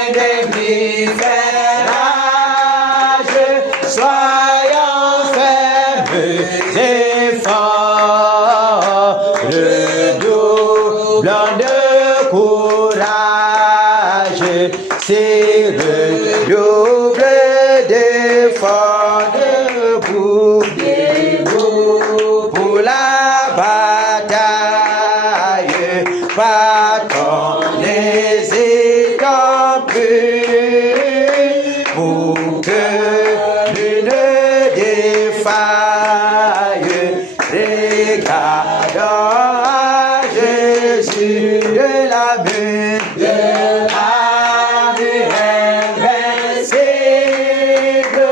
ennemi fait rage, soyons fermes et forts, redoublant de courage, c'est redouble d'efforts, debout, pour la bataille, partons n'hésitons plus, pour que nul ne défaille. Regardons à Jésus de la main, invincible,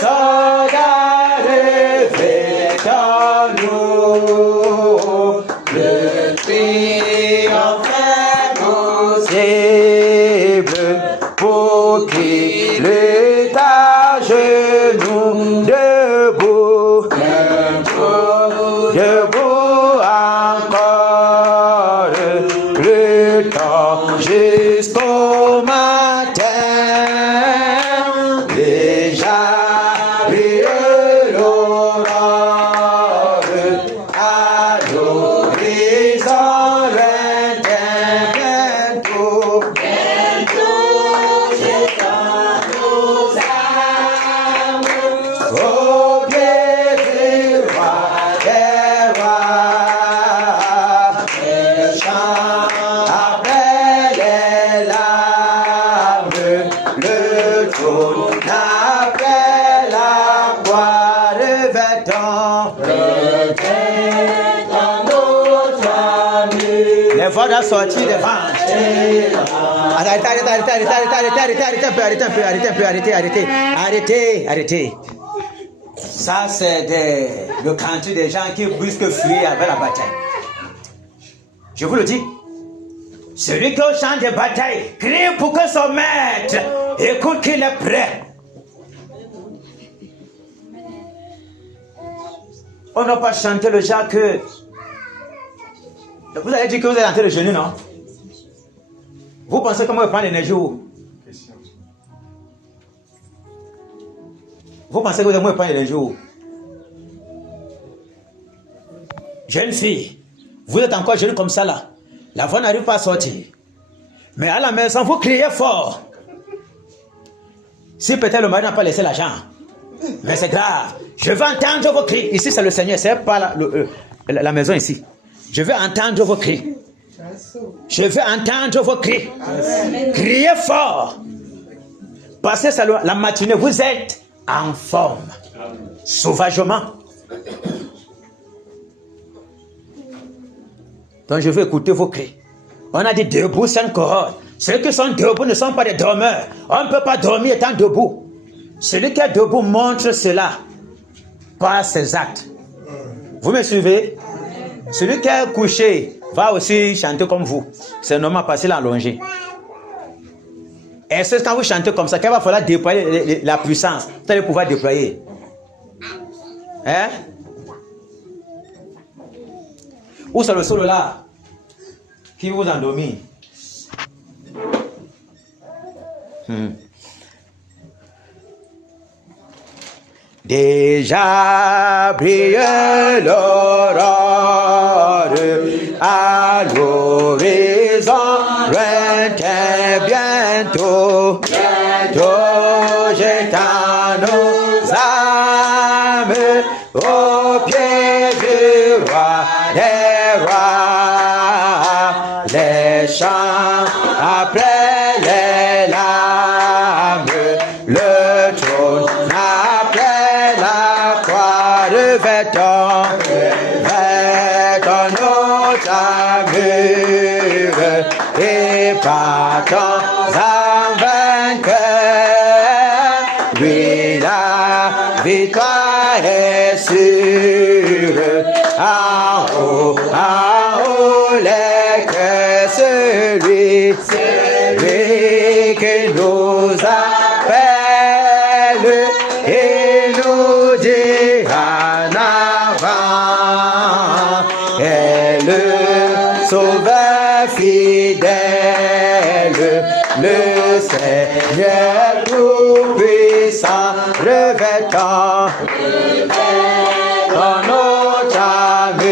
soldat revêtons-nous, le triomphe possible, pour qu'il est à genoux, debout, debout encore, le temps jusqu'au matin, déjà brille l'aurore, à l'horizon lointain, bientôt, au pied du roi des rois, chant après les larmes, le trône après la croix, revêtons notre ami. Les voix doivent sortir devant. Arrêtez. Ça, c'est le cantique des gens qui brusquent fuir avec la bataille. Je vous le dis. Celui qui est au champ de bataille crie pour que son maître écoute qu'il est prêt. On n'a pas chanté le genre que... Vous allez dire que vous êtes en train de jeûner, non? Vous pensez comment vous prendre l'énergie où? Vous pensez que vous allez prendre l'énergie où? Jeune fille, vous êtes encore jeune comme ça là. La voix n'arrive pas à sortir. Mais à la maison, vous criez fort. Si peut-être le mari n'a pas laissé l'argent. Mais c'est grave. Je veux entendre vos cris. Ici, c'est le Seigneur. C'est pas la maison ici. Je veux entendre vos cris. Je veux entendre vos cris. Criez fort. Passez la matinée, vous êtes en forme. Sauvagement. Donc je veux écouter vos cris. On a dit debout, c'est une corolle. Ceux qui sont debout ne sont pas des dormeurs. On ne peut pas dormir étant debout. Celui qui est debout montre cela par ses actes. Vous me suivez? Celui qui est couché va aussi chanter comme vous. C'est normal parce qu'il est allongé. Et c'est quand vous chantez comme ça qu'il va falloir déployer la puissance. Vous allez pouvoir déployer. Hein? Où c'est le solo là qui vous endormit? Déjà brille l'aurore à l'horizon lointain, bientôt, jetant nos âmes au pied du roi des rois, les chants après les larmes, le trône après la croix, revêtons notre armure et partons en vainqueur. victoire est sûre. En haut, les cœurs, celui qui nous appelle et nous dit en avant. Et le Sauveur fidèle, le Seigneur tout-puissant, revêtant dans notre armure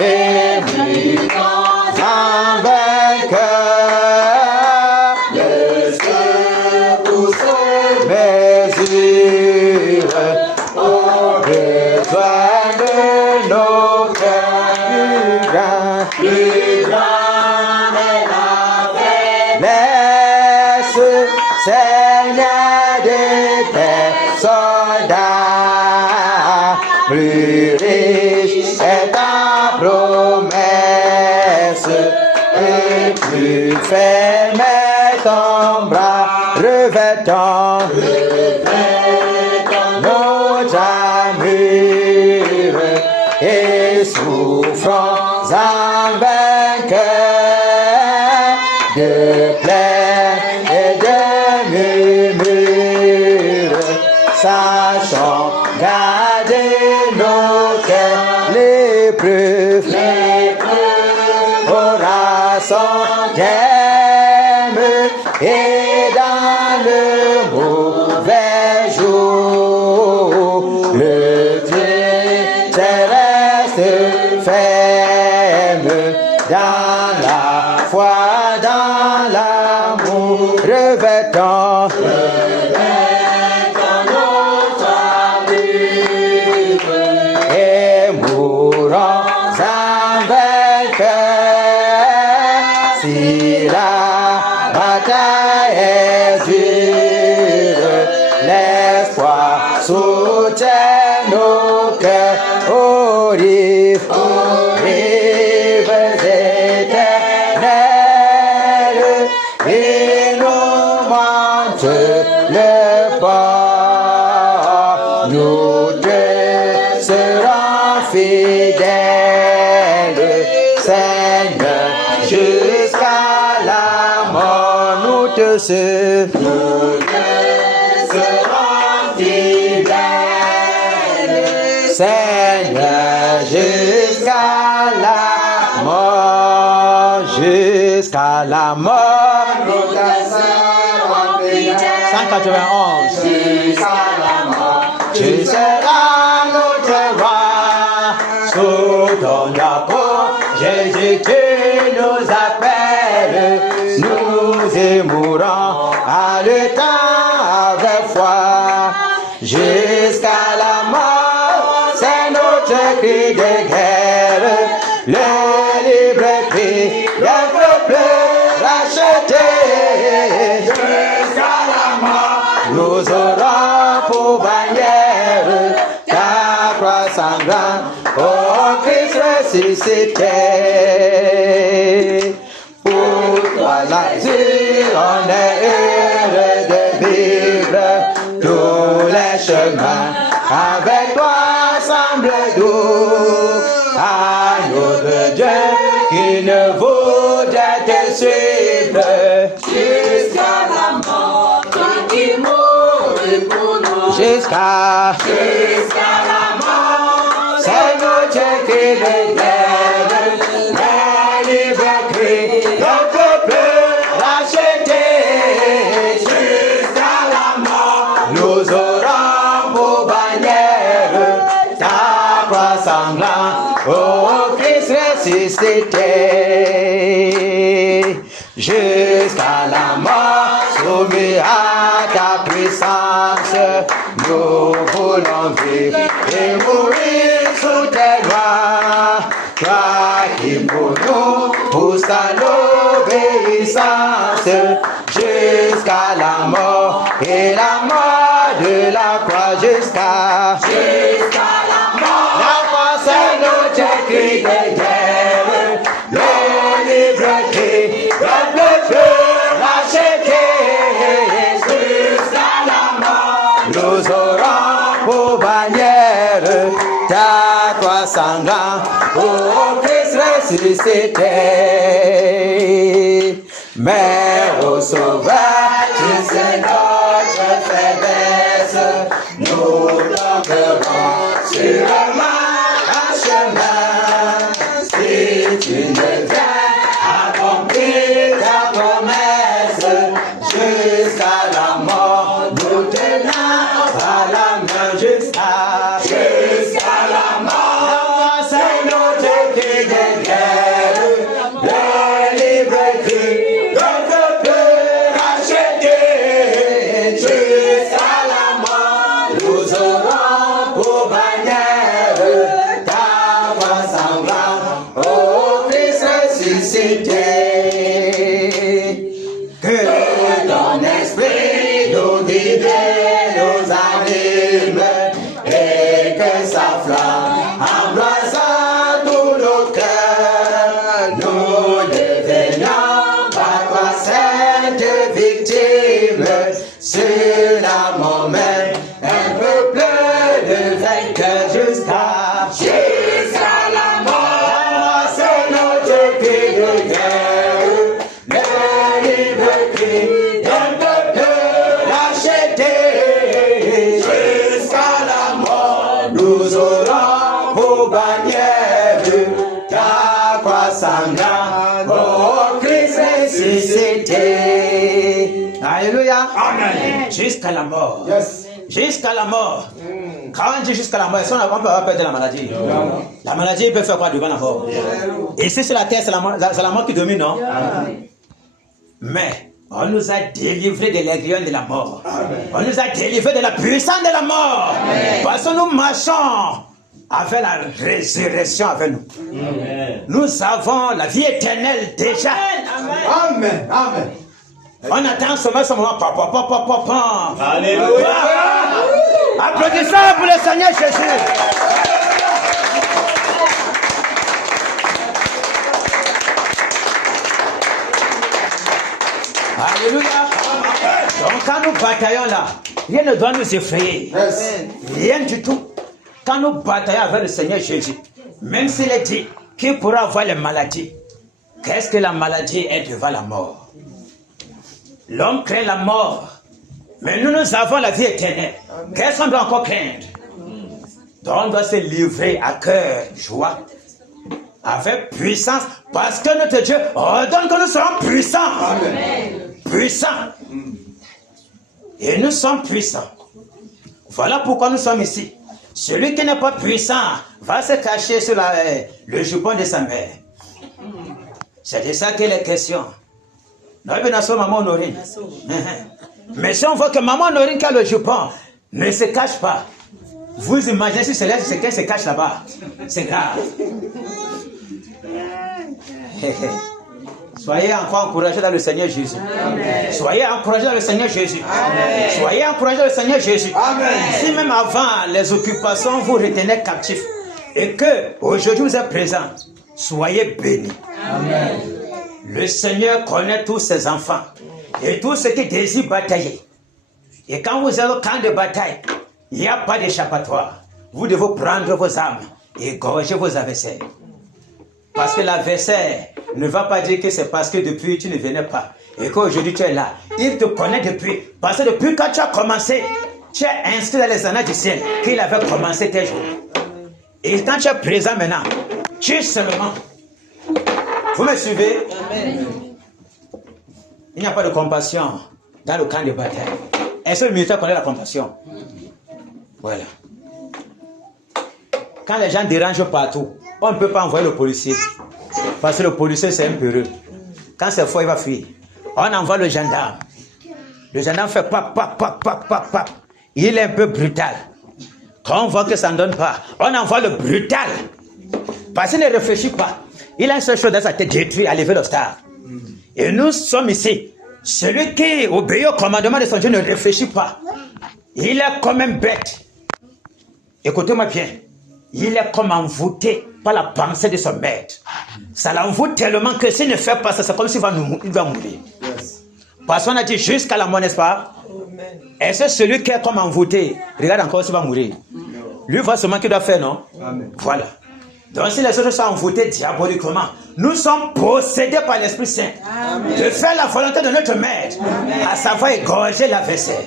et mutant en vainqueur, le secours se mesure au besoin de nos cœurs. Plus grand est la faiblesse, Seigneur de tes soldats, plus riche est ta promesse, et plus ferme est ton bras, revêtant notre armure et souffrant en vainqueur de plaie et de murmures, sachant garder nos cœurs, l'épreuve aura son terme, et dans le mauvais jour, le Dieu terrestre ferme dans la foi, dans l'amour, revêtant notre armure et mourant en vainqueur. Si la bataille est dure, l'espoir soutient nos cœurs aux rives éternelles, et nous montre le pas. Nous te serons fidèles, Seigneur, jusqu'à la mort. Nous te serons fidèles, Seigneur, jusqu'à la mort, jusqu'à la mort. Nous te serons fidèles, 191. Jusqu'à la mort, tu seras notre roi. Sous ton drapeau, Jésus, tu nous appelles, nous y mourons à le temps avec foi. Jusqu'à la mort, c'est notre cri de guerre, le libre cri d'un peuple racheté. Jusqu'à la mort, nous aurons pour bannière ta croix sanglante, oh Christ ressuscité. Pour toi là-dessus, on est heureux de vivre tous les chemins. Avec toi semble doux, agneau de Dieu qui ne voudrait te suivre. Jusqu'à la mort, toi qui mourrais pour nous. Jusqu'à la mort, c'est notre cri de guerre, le libre cri d'un peuple racheté. Jusqu'à la mort, nous aurons pour bannière ta croix sanglante, oh Christ ressuscité. Jusqu'à la mort, soumis à ta puissance, nous voulons vivre et mourir sous tes lois. Toi qui pour nous pousse à l'obéissance, jusqu'à la mort et la mort de la croix, jusqu'à la mort. La croix c'est notre cri de guerre, le libre cri d'un peuple racheté. Jusqu'à la mort, nous pour bannière ta croix sanglante, ô Christ ressuscité. Mais au Sauveur, tu sais notre faiblesse, nous tomberons sûrement à chemin. Si tu ne viens accomplir ta promesse, jusqu'à la mort, nous tenons à la main jusqu'à la mort. C'est notre cri de guerre, le libre cri d'un peuple racheté. Jusqu'à la mort, nous aurons pour bannière ta voix sanglante, ô Christ ressuscité. Que ton esprit nous guide, nous anime, et que sa flamme embrasant tous nos cœurs. Nous devenions par toi sainte victime, sur la mort même, un peuple de vainqueurs jusqu'à la mort. C'est notre cri de guerre, le libre cri d'un peuple racheté. Jusqu'à la mort, nous aurons pour bannière ta croix sanglante, ô Christ ressuscité. Alléluia. Amen. Jusqu'à la mort. Yes. Jusqu'à la mort. Quand on dit jusqu'à la mort, est-ce qu'on peut pas perdre la maladie? Non. La maladie peut faire quoi devant la mort? Ici sur la terre, c'est la mort qui domine, non? Mais on nous a délivrés de l'aiguillon de la mort. On nous a délivrés de la puissance de la mort. Parce que nous marchons avec la résurrection avec nous. Nous avons la vie éternelle déjà. Amen. Amen. On attend seulement ce moment. Alléluia. Applaudissons pour le Seigneur Jésus. Alléluia. Donc quand nous bataillons là, rien ne doit nous effrayer. Rien du tout. Quand nous bataillons avec le Seigneur Jésus, même s'il est dit qu'il pourra avoir les maladies, qu'est-ce que la maladie est devant la mort? L'homme craint la mort, mais nous avons la vie éternelle. Qu'est-ce qu'on doit encore craindre? Donc on doit se livrer à cœur, joie, avec puissance, parce que notre Dieu ordonne que nous serons puissants. Amen. Puissants. Et nous sommes puissants. Voilà pourquoi nous sommes ici. Celui qui n'est pas puissant va se cacher sur le jupon de sa mère. C'est de ça qu'il est question. Maman Honorine. Mais si on voit que Maman Honorine qui a le jupon ne se cache pas, vous imaginez si c'est qu'elle se cache là-bas. C'est grave. Soyez encore encouragés dans le Seigneur Jésus. Amen. Soyez encouragés dans le Seigneur Jésus. Amen. Soyez encouragés dans le Seigneur Jésus. Amen. Si même avant les occupations vous retenez captifs et que aujourd'hui vous êtes présents, soyez bénis. Amen. Le Seigneur connaît tous ses enfants et tous ceux qui désirent batailler. Et quand vous êtes au camp de bataille, il n'y a pas d'échappatoire. Vous devez prendre vos armes et égorger vos adversaires. Parce que l'adversaire ne va pas dire que c'est parce que depuis tu ne venais pas et qu'aujourd'hui tu es là. Il te connaît depuis. Parce que depuis quand tu as commencé, tu es inscrit dans les annales du ciel qu'il avait commencé tes jours. Et quand tu es présent maintenant, tu es seulement. Vous me suivez? Amen. Il n'y a pas de compassion dans le camp de bataille. Est-ce que le militaire connaît la compassion? Voilà. Quand les gens dérangent partout, on ne peut pas envoyer le policier. Parce que le policier, c'est un peureux. Quand c'est fort, il va fuir. On envoie le gendarme. Le gendarme fait pap, pap, pap, pap, pap, pap. Il est un peu brutal. Quand on voit que ça ne donne pas, on envoie le brutal. Parce qu'il ne réfléchit pas. Il a une seule chose dans sa tête, détruire, à lever l'obstacle. Et nous sommes ici. Celui qui obéit au commandement de son Dieu ne réfléchit pas. Il est comme un bête. Écoutez-moi bien. Il est comme envoûté par la pensée de son maître. Ça l'envoûte tellement que s'il ne fait pas ça, c'est comme s'il va mourir. Yes. Parce qu'on a dit jusqu'à la mort, n'est-ce pas? Et c'est celui qui est comme envoûté. Regarde encore s'il va mourir. Lui voit seulement qu'il doit faire, non? Amen. Voilà. Donc si les autres sont envoûtés diaboliquement, nous sommes possédés par l'Esprit Saint de faire la volonté de notre Maître, à savoir égorger l'adversaire.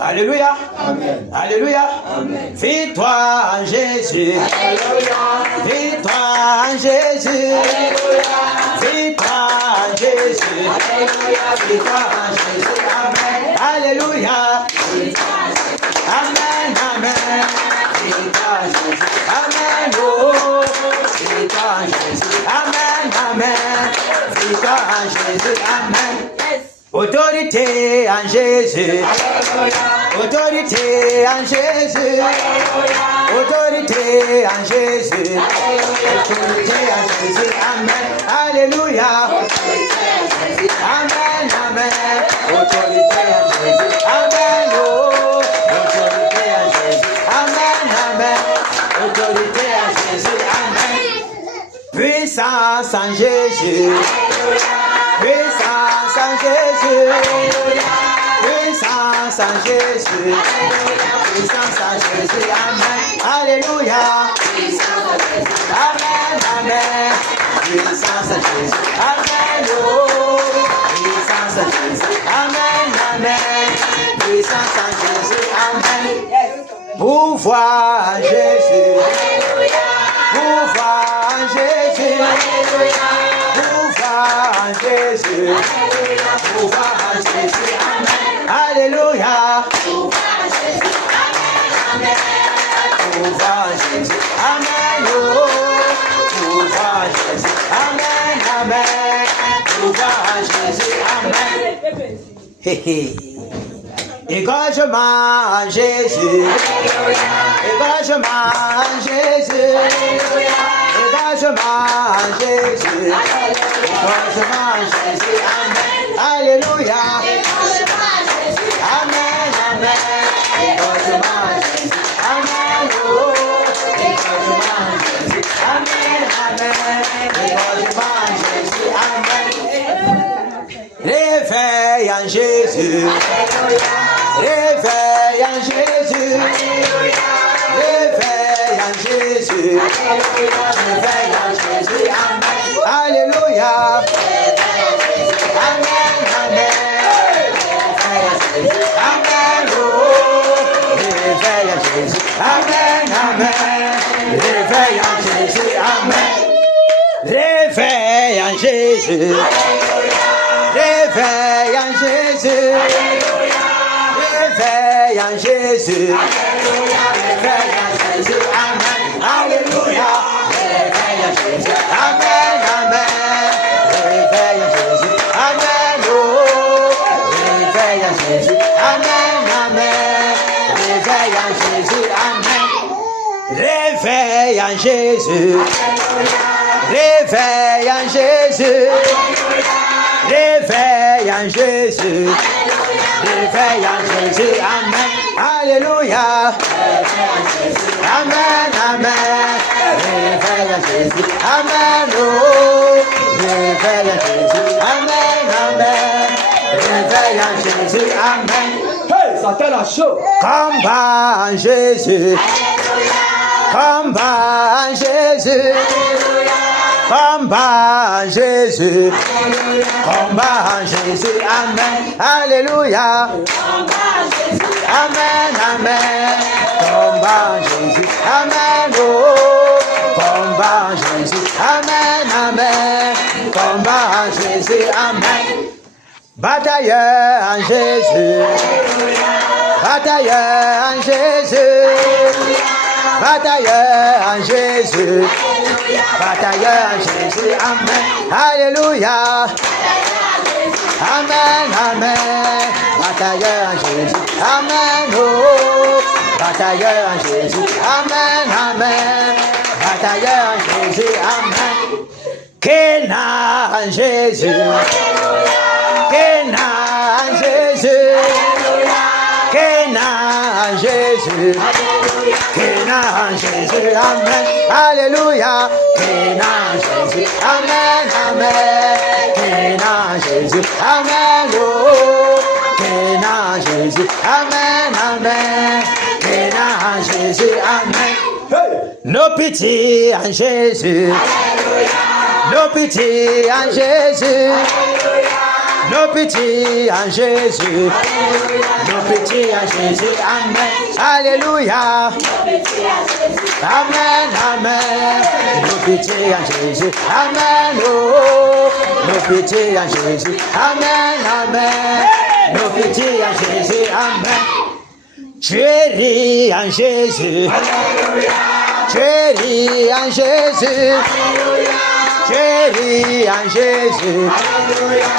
Alléluia. Amen. Alléluia. Amen. Victoire en Jésus. Alléluia. Victoire en Jésus. Alléluia. Victoire en Jésus. Alléluia. Victoire en Jésus. Amen. Alléluia. Amen. Amen. Victoire en Jésus. Amen. Oh. Victoire en Jésus. Amen. Amen. Victoire en Jésus. Amen. Autorité en Jésus. Autorité en Jésus. Autorité en Jésus. Autorité en Jésus. Amen. Alléluia. Amen. Amen. Autorité en Jésus. Amen. Oh. Autorité en Jésus. Amen. Amen. Autorité en Jésus. Amen. Puissance en Jésus. Puissance en Jésus. Puissance en Jésus. Puissance en Jésus. Amen. Alléluia. Amen. Amen. Puissance en Jésus. Amen. Oh. Puissance en Jésus. Amen. Amen. Puissance en Jésus. Amen. Pouvoir en Jésus. Pouvoir en Jésus. Pouvoir en Jésus. Pouvoir en Jésus. Amen. Alléluia. Pouvoir en Jésus. Amen. Oh. Pouvoir en Jésus. Amen. Amen. Pouvoir en Jésus. Amen. Hé hé. Égorgement en Jésus. Égorgement en Jésus. Égorgement en Jésus. Égorgement en Jésus. Amen. Alléluia. Amen. Amen. Égorgement en Jésus. Amen. Oh. Égorgement en Jésus. Amen. Amen. Égorgement en Jésus. Amen. Réveille en Jésus. Réveille en Jésus. Réveille en Jésus. Réveille en Jésus. Amen. Alléluia. Amen. Amen. Réveille en Jésus. Amen. Oh. Réveille en Jésus. Amen. Amen. Réveille en Jésus. Amen. Réveille en Jésus. Réveille en Jésus. Réveille en Jésus. Réveille en Jésus. Amen. Alléluia. Réveille en Jésus. Amen. Amen. Réveille en Jésus. Amen. Oh. Réveille en Jésus. Amen. Amen. Réveille en Jésus. Amen. Réveille en Jésus. Réveille en Jésus. Réveille en Jésus. Réveille en Jésus. Amen. Alléluia. Amen. Amen. Réveille en Jésus. Amen. Oh. Réveille en Jésus. Amen. Amen. Réveille en Jésus. Amen. Hey, ça t'a la chaud. Combat en Jésus. Combat en Jésus. Combat en Jésus. Combat en Jésus. Amen. Alléluia. Amen. Amen. Combat en Jésus. Amen. Oh. Combat en Jésus. Amen. Amen. Combat en Jésus. Amen. Batailleur en Jésus. Batailleur en Jésus. Batailleur en Jésus. Batailleur en Jésus. Amen. Alléluia. Amen. Amen. Batailleur en Jésus. Amen. Oh. Batailleur en Jésus. Amen. Amen. Batailleur en Jésus. Amen. Kéna en Jésus. Kéna en Jésus. Kéna en Jésus. Kéna en Jésus. Amen. Alléluia. Kéna en Jésus. Amen. Amen. Kéna en Jésus. Amen. Oh. Kéna en Jésus. Amen, amen. Régnant en Jésus, amen. Nos pitiés en Jésus. Nos pitiés en Jésus. Nos pitiés en Jésus. Nos pitiés en Jésus. Amen. Alléluia. Amen, amen. Nos pitiés en Jésus. Amen. Oh, nos pitiés en Jésus. Amen, amen. Nos pitiés en Jésus. Amen. Chérie en Jésus. Chérie en Jésus. Chérie en Jésus.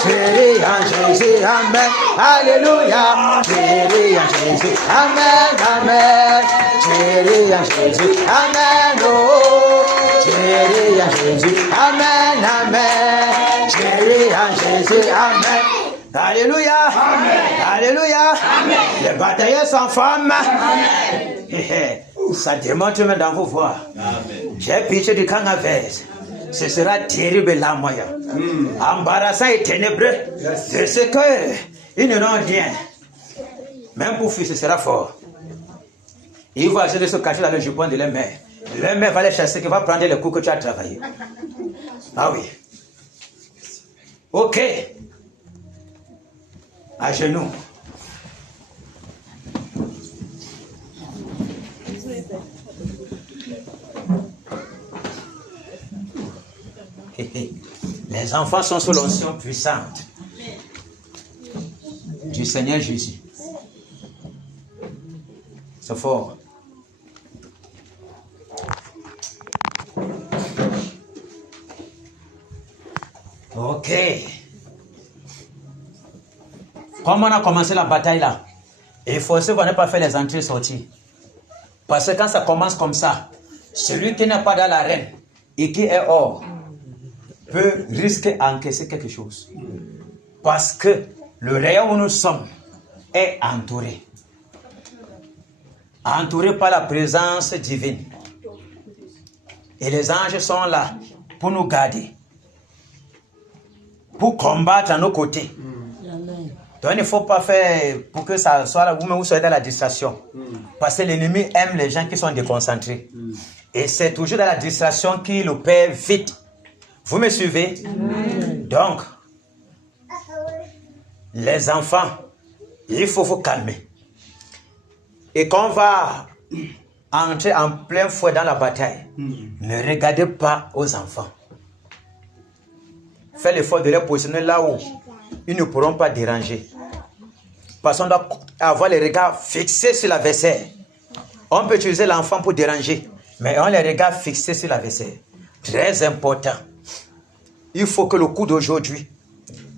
Chérie en Jésus. Amen. Alléluia. Chérie en Jésus. Amen. Amen. Chérie en Jésus. Amen. Oh. Chérie en Jésus. Amen. Amen. Chérie en Jésus. Amen. Alléluia. Amen. Alléluia. Amen. Les batailleurs sans femme. Ça démontre même dans vos voix. J'ai pitié du Cangavès. Ce sera terrible là, moyen. Embarrassant et ténébreux. C'est ce que ils n'ont rien. Même pour fils, ce sera fort. Ils vont essayer de se cacher dans le jupon de leur mère. Leur mère va les chasser, qui va prendre les coups que tu as travaillé. Ah oui. Ok. À genoux. Les enfants sont sous l'onction puissante du Seigneur Jésus. C'est fort. Ok. Comme on a commencé la bataille là, il faut aussi qu'on n'ait pas fait les entrées et sorties. Parce que quand ça commence comme ça, celui qui n'est pas dans l'arène et qui est hors peut risquer d'encaisser quelque chose. Parce que le rayon où nous sommes est entouré. Entouré par la présence divine. Et les anges sont là pour nous garder. Pour combattre à nos côtés. Donc il ne faut pas faire pour que ça soit là, vous-même vous soyez dans la distraction. Parce que l'ennemi aime les gens qui sont déconcentrés. Et c'est toujours dans la distraction qu'il opère vite. Vous me suivez? Donc, les enfants, il faut vous calmer. Et quand on va entrer en plein fouet dans la bataille, ne regardez pas aux enfants. Faites l'effort de les positionner là où ils ne pourront pas déranger. Parce qu'on doit avoir les regards fixés sur l'adversaire. On peut utiliser l'enfant pour déranger, mais on les regards fixés sur l'adversaire. Très important. Il faut que le coup d'aujourd'hui,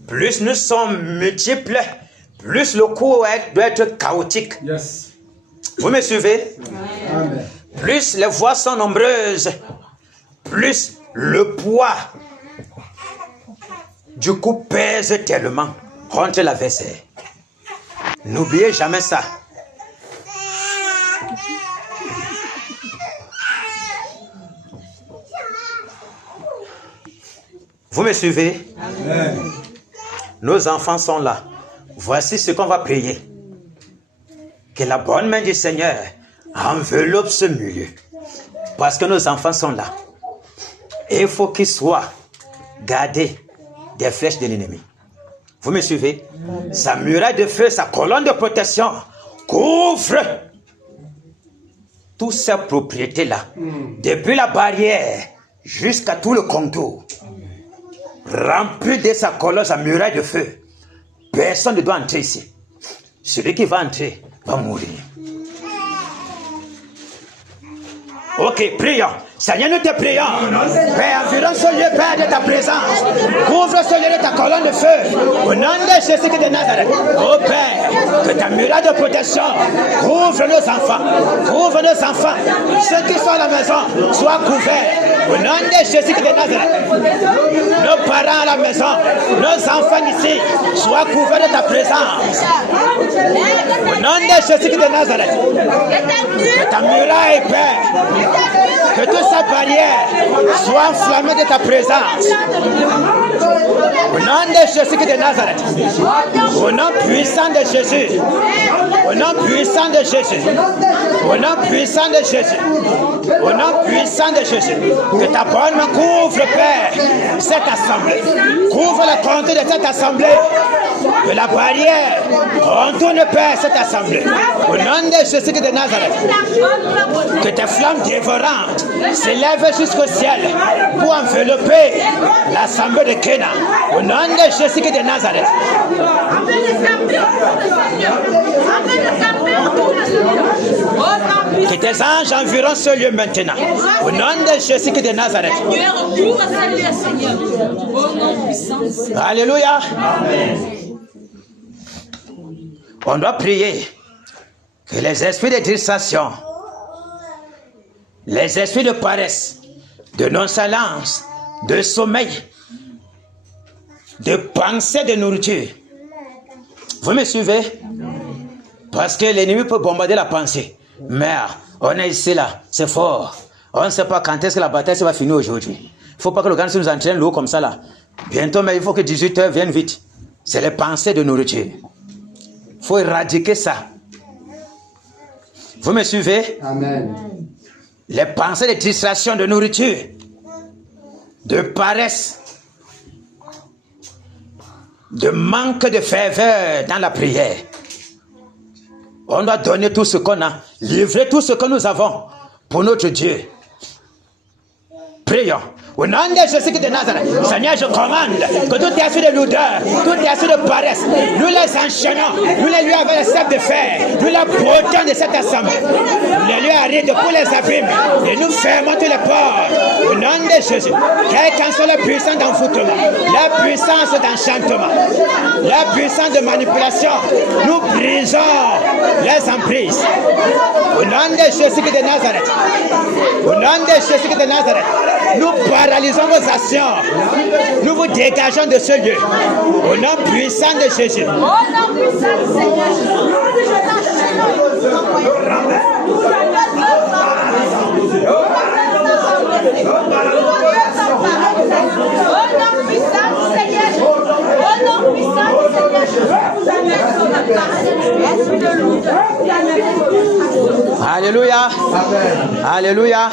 plus nous sommes multiples, plus le coup doit être chaotique. Yes. Vous me suivez? Amen. Plus les voix sont nombreuses, plus le poids du coup pèse tellement contre l'adversaire. N'oubliez jamais ça. Vous me suivez? Amen. Nos enfants sont là. Voici ce qu'on va prier. Que la bonne main du Seigneur enveloppe ce milieu. Parce que nos enfants sont là. Et il faut qu'ils soient gardés des flèches de l'ennemi. Vous me suivez? Sa muraille de feu, sa colonne de protection couvre toutes ces propriétés-là. Depuis la barrière jusqu'à tout le contour. Rempli de sa colonne, sa muraille de feu. Personne ne doit entrer ici. Celui qui va entrer va mourir. Ok, prions. Seigneur, nous te prions. Père, environ ce lieu, Père, de ta présence. Couvre ce lieu de ta colonne de feu. Au nom de Jésus de Nazareth. Oh Père, que ta muraille de protection couvre nos enfants. Couvre nos enfants. Ceux qui sont à la maison soient couverts. Au nom de Jésus de Nazareth. Nos parents à la maison, nos enfants ici, soient couverts de ta présence. Au nom de Jésus de Nazareth. Que ta muraille, Père, Que toute sa barrière soit enflammée de ta présence. Au nom de Jésus de Nazareth. Au nom puissant de Jésus. Au nom puissant de Jésus. Au nom puissant de Jésus. Au nom puissant de Jésus. Que ta bonne main couvre, Père, cette assemblée. Couvre le compte de cette assemblée. Que la barrière retourne, Père, cette assemblée. Au nom de Jésus de Nazareth. Que tes flammes dévorantes s'élèvent jusqu'au ciel pour envelopper l'assemblée de Kéna. Au nom de Jésus de Nazareth. Que tes anges environnent ce lieu maintenant. Au nom de Jésus de Nazareth. Alléluia. On doit prier que les esprits de distraction, les esprits de paresse, de nonchalance, de sommeil, de pensée de nourriture. Vous me suivez? Parce que l'ennemi peut bombarder la pensée. Mais on est ici là, c'est fort. On ne sait pas quand est-ce que la bataille va finir aujourd'hui. Il ne faut pas que le gars nous entraîne l'eau comme ça là. Bientôt, mais il faut que 18h vienne vite. C'est les pensées de nourriture. Il faut éradiquer ça. Vous me suivez? Amen. Les pensées de distraction de nourriture, de paresse, de manque de ferveur dans la prière. On doit donner tout ce qu'on a, livrer tout ce que nous avons pour notre Dieu. Prions. Au nom de Jésus de Nazareth, Seigneur, je commande que tout esprit de lourdeur, tout esprit de paresse, nous les enchaînons, nous les lions avec les sables de fer, nous les broutons de cette assemblée, nous les lions arrêtent pour les abîmes, et nous fermons tous les ports. Au nom de Jésus, quelle qu'en soit la puissance d'envoûtement, la puissance d'enchantement, la puissance de manipulation, nous brisons les emprises. Au nom de Jésus de Nazareth, au nom de Jésus de Nazareth, nous paralysons vos actions. Nous vous dégageons de ce lieu. Au nom puissant de Jésus. Au nom puissant du Seigneur Jésus. Alléluia. Alléluia.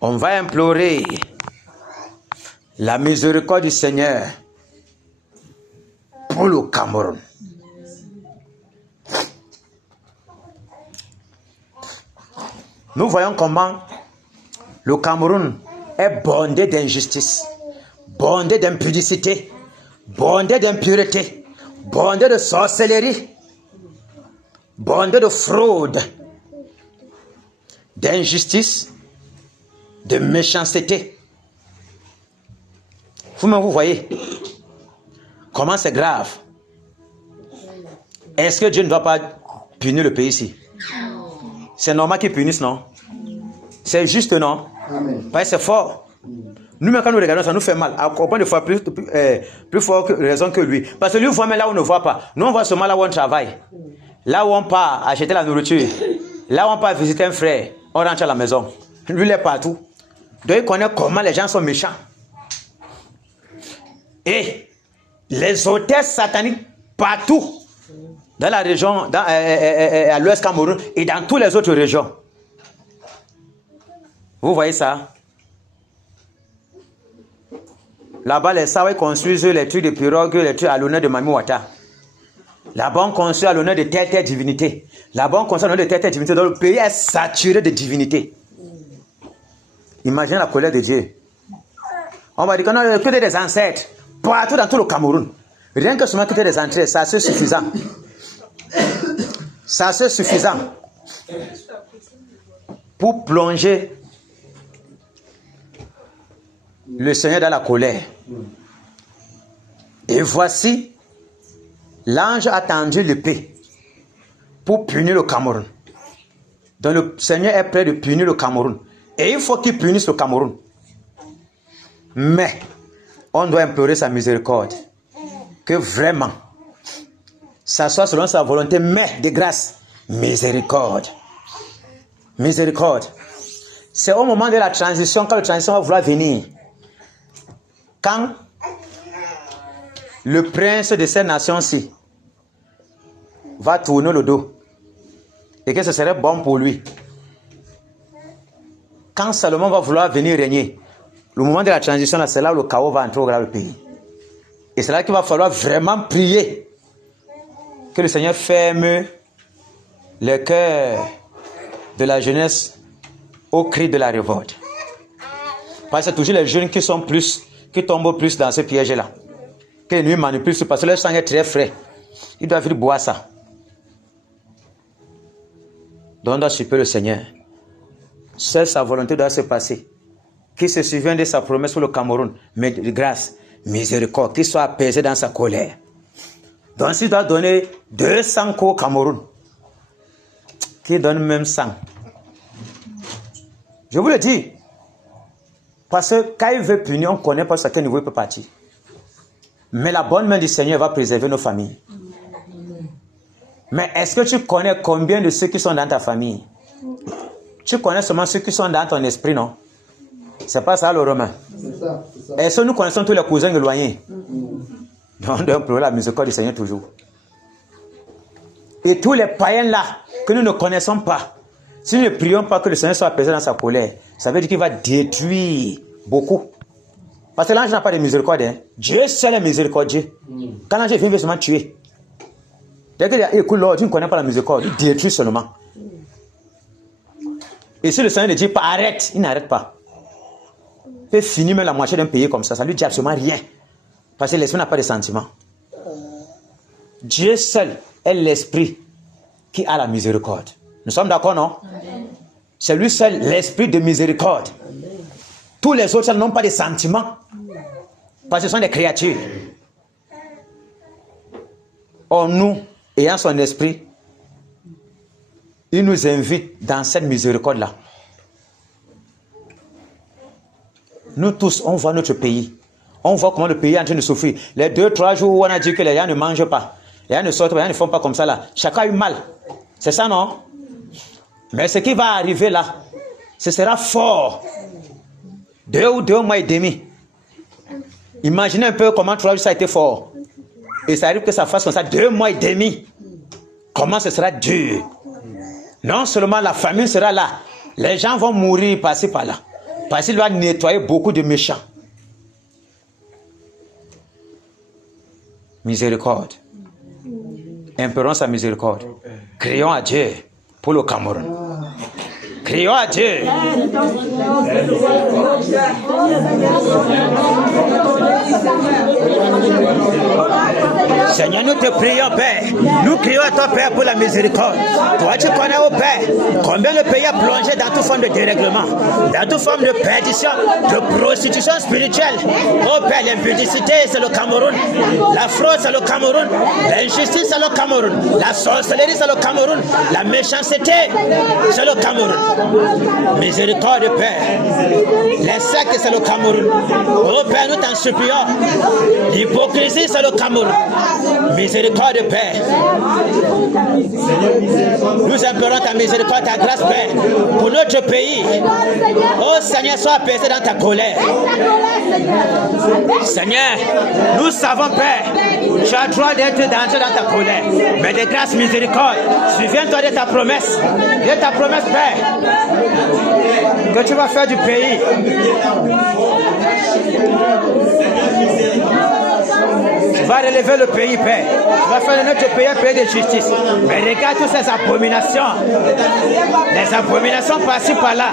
On va implorer la miséricorde du Seigneur pour le Cameroun. Nous voyons comment le Cameroun est bondé d'injustice, bondé d'impudicité, bondé d'impureté, bondé de sorcellerie, bondé de fraude, d'injustice, de méchanceté. Vous voyez comment c'est grave. Est-ce que Dieu ne doit pas punir le pays ici? C'est normal qu'il punisse, non? C'est juste, non? Amen. Parce que c'est fort. Nous-mêmes, quand nous regardons ça, nous fait mal. À combien de fois plus fort raison que lui? Parce que lui voit, mais là où on ne voit pas. Nous, on voit seulement là où on travaille. Là où on part acheter la nourriture. Là où on part visiter un frère. On rentre à la maison. Lui, il est partout. Donc, il connaît comment les gens sont méchants. Et les hôtesses sataniques partout dans la région, à l'ouest Cameroun et dans toutes les autres régions. Vous voyez ça? Là-bas, les Sawais construisent les trucs de pirogue, les trucs à l'honneur de Mami Wata. Là-bas, on construit à l'honneur de telle divinité. Là-bas, on construit à l'honneur de telle divinité. Donc, le pays est saturé de divinités. Imaginez la colère de Dieu. On va dire qu'on a que des ancêtres partout dans tout le Cameroun. Rien que seulement que des entrées, ça c'est suffisant. Ça c'est suffisant pour plonger le Seigneur dans la colère. Et voici, l'ange a tendu l'épée pour punir le Cameroun. Donc le Seigneur est prêt de punir le Cameroun. Et il faut qu'il punisse le Cameroun. Mais, on doit implorer sa miséricorde. Que vraiment, s'assoit selon sa volonté, mais de grâce, miséricorde. Miséricorde. C'est au moment de la transition, quand la transition va vouloir venir. Quand le prince de cette nation-ci va tourner le dos et que ce serait bon pour lui. Quand Salomon va vouloir venir régner, le moment de la transition, là, c'est là où le chaos va entrer au grand pays. Et c'est là qu'il va falloir vraiment prier que le Seigneur ferme le cœur de la jeunesse au cri de la révolte. Parce que c'est toujours les jeunes qui tombent plus dans ce piège-là. Que les nuits manipulent, parce que leur sang est très frais. Ils doivent vite boire ça. Donc, on doit supplier le Seigneur. Seule sa volonté doit se passer. Qu'il se souvienne de sa promesse pour le Cameroun, mais de grâce, miséricorde, qu'il soit apaisé dans sa colère. Donc, s'il doit donner 200 coups au Cameroun, qu'il donne même 100. Je vous le dis. Parce que quand il veut punir, on ne connaît pas à quel niveau il peut partir. Mais la bonne main du Seigneur va préserver nos familles. Mais est-ce que tu connais combien de ceux qui sont dans ta famille? Tu connais seulement ceux qui sont dans ton esprit, non? C'est pas ça le romain. Est-ce que nous connaissons tous les cousins éloignés? Donc, on doit implorer la miséricorde du Seigneur toujours. Et tous les païens là, que nous ne connaissons pas, si nous ne prions pas que le Seigneur soit apaisé dans sa colère, ça veut dire qu'il va détruire beaucoup. Parce que l'ange n'a pas de miséricorde. Hein. Dieu seul est miséricordieux. Quand l'ange vient, il veut seulement tuer. Dès qu'il dit, écoute, Lord, tu ne connais pas la miséricorde, il détruit seulement. Et si le Seigneur ne dit pas arrête, il n'arrête pas. Il peut finir même la moitié d'un pays comme ça, ça lui dit absolument rien. Parce que l'esprit n'a pas de sentiments. Dieu seul est l'esprit qui a la miséricorde. Nous sommes d'accord, non? C'est lui seul l'esprit de miséricorde. Tous les autres n'ont pas de sentiments. Parce que ce sont des créatures. Or, nous, ayant son esprit, il nous invite dans cette miséricorde-là. Nous tous, on voit notre pays. On voit comment le pays est en train de souffrir. Les 2-3 jours où on a dit que les gens ne mangent pas, les gens ne sortent pas, les gens ne font pas comme ça là. Chacun a eu mal. C'est ça, non? Mais ce qui va arriver là, ce sera fort. 2 ou 2 mois et demi. Imaginez un peu comment 3 jours ça a été fort. Et ça arrive que ça fasse comme ça 2 mois et demi. Comment ce sera dur. Non seulement la famine sera là, les gens vont mourir par-ci par-là. Parce qu'il va nettoyer beaucoup de méchants. Miséricorde. Implorons sa miséricorde. Crions à Dieu pour le Cameroun. Crions à Dieu. Seigneur, nous te prions, Père. Nous crions à toi, Père, pour la miséricorde. Toi, tu connais, oh Père, combien le pays a plongé dans toute forme de dérèglement, dans toute forme de perdition, de prostitution spirituelle. Oh Père, l'impudicité, c'est le Cameroun. La fraude, c'est le Cameroun. L'injustice, c'est le Cameroun. La sorcellerie, c'est le Cameroun. La méchanceté, c'est le Cameroun. Miséricorde, Père. Les sectes, c'est le Cameroun. Oh Père, nous t'en supplions. L'hypocrisie, c'est le Cameroun. Miséricorde, Père. Nous implorons ta miséricorde, ta grâce, Père, pour notre pays. Oh Seigneur, sois apaisé dans ta colère. Seigneur, nous savons, Père, tu as le droit d'être d'entrer dans ta colère. Mais de grâce, miséricorde, souviens-toi de ta promesse. De ta promesse, Père, que tu vas faire du pays. Tu vas relever le pays, Père. Tu vas faire de notre pays un pays de justice. Mais regarde toutes ces abominations. Les abominations par-ci, par-là.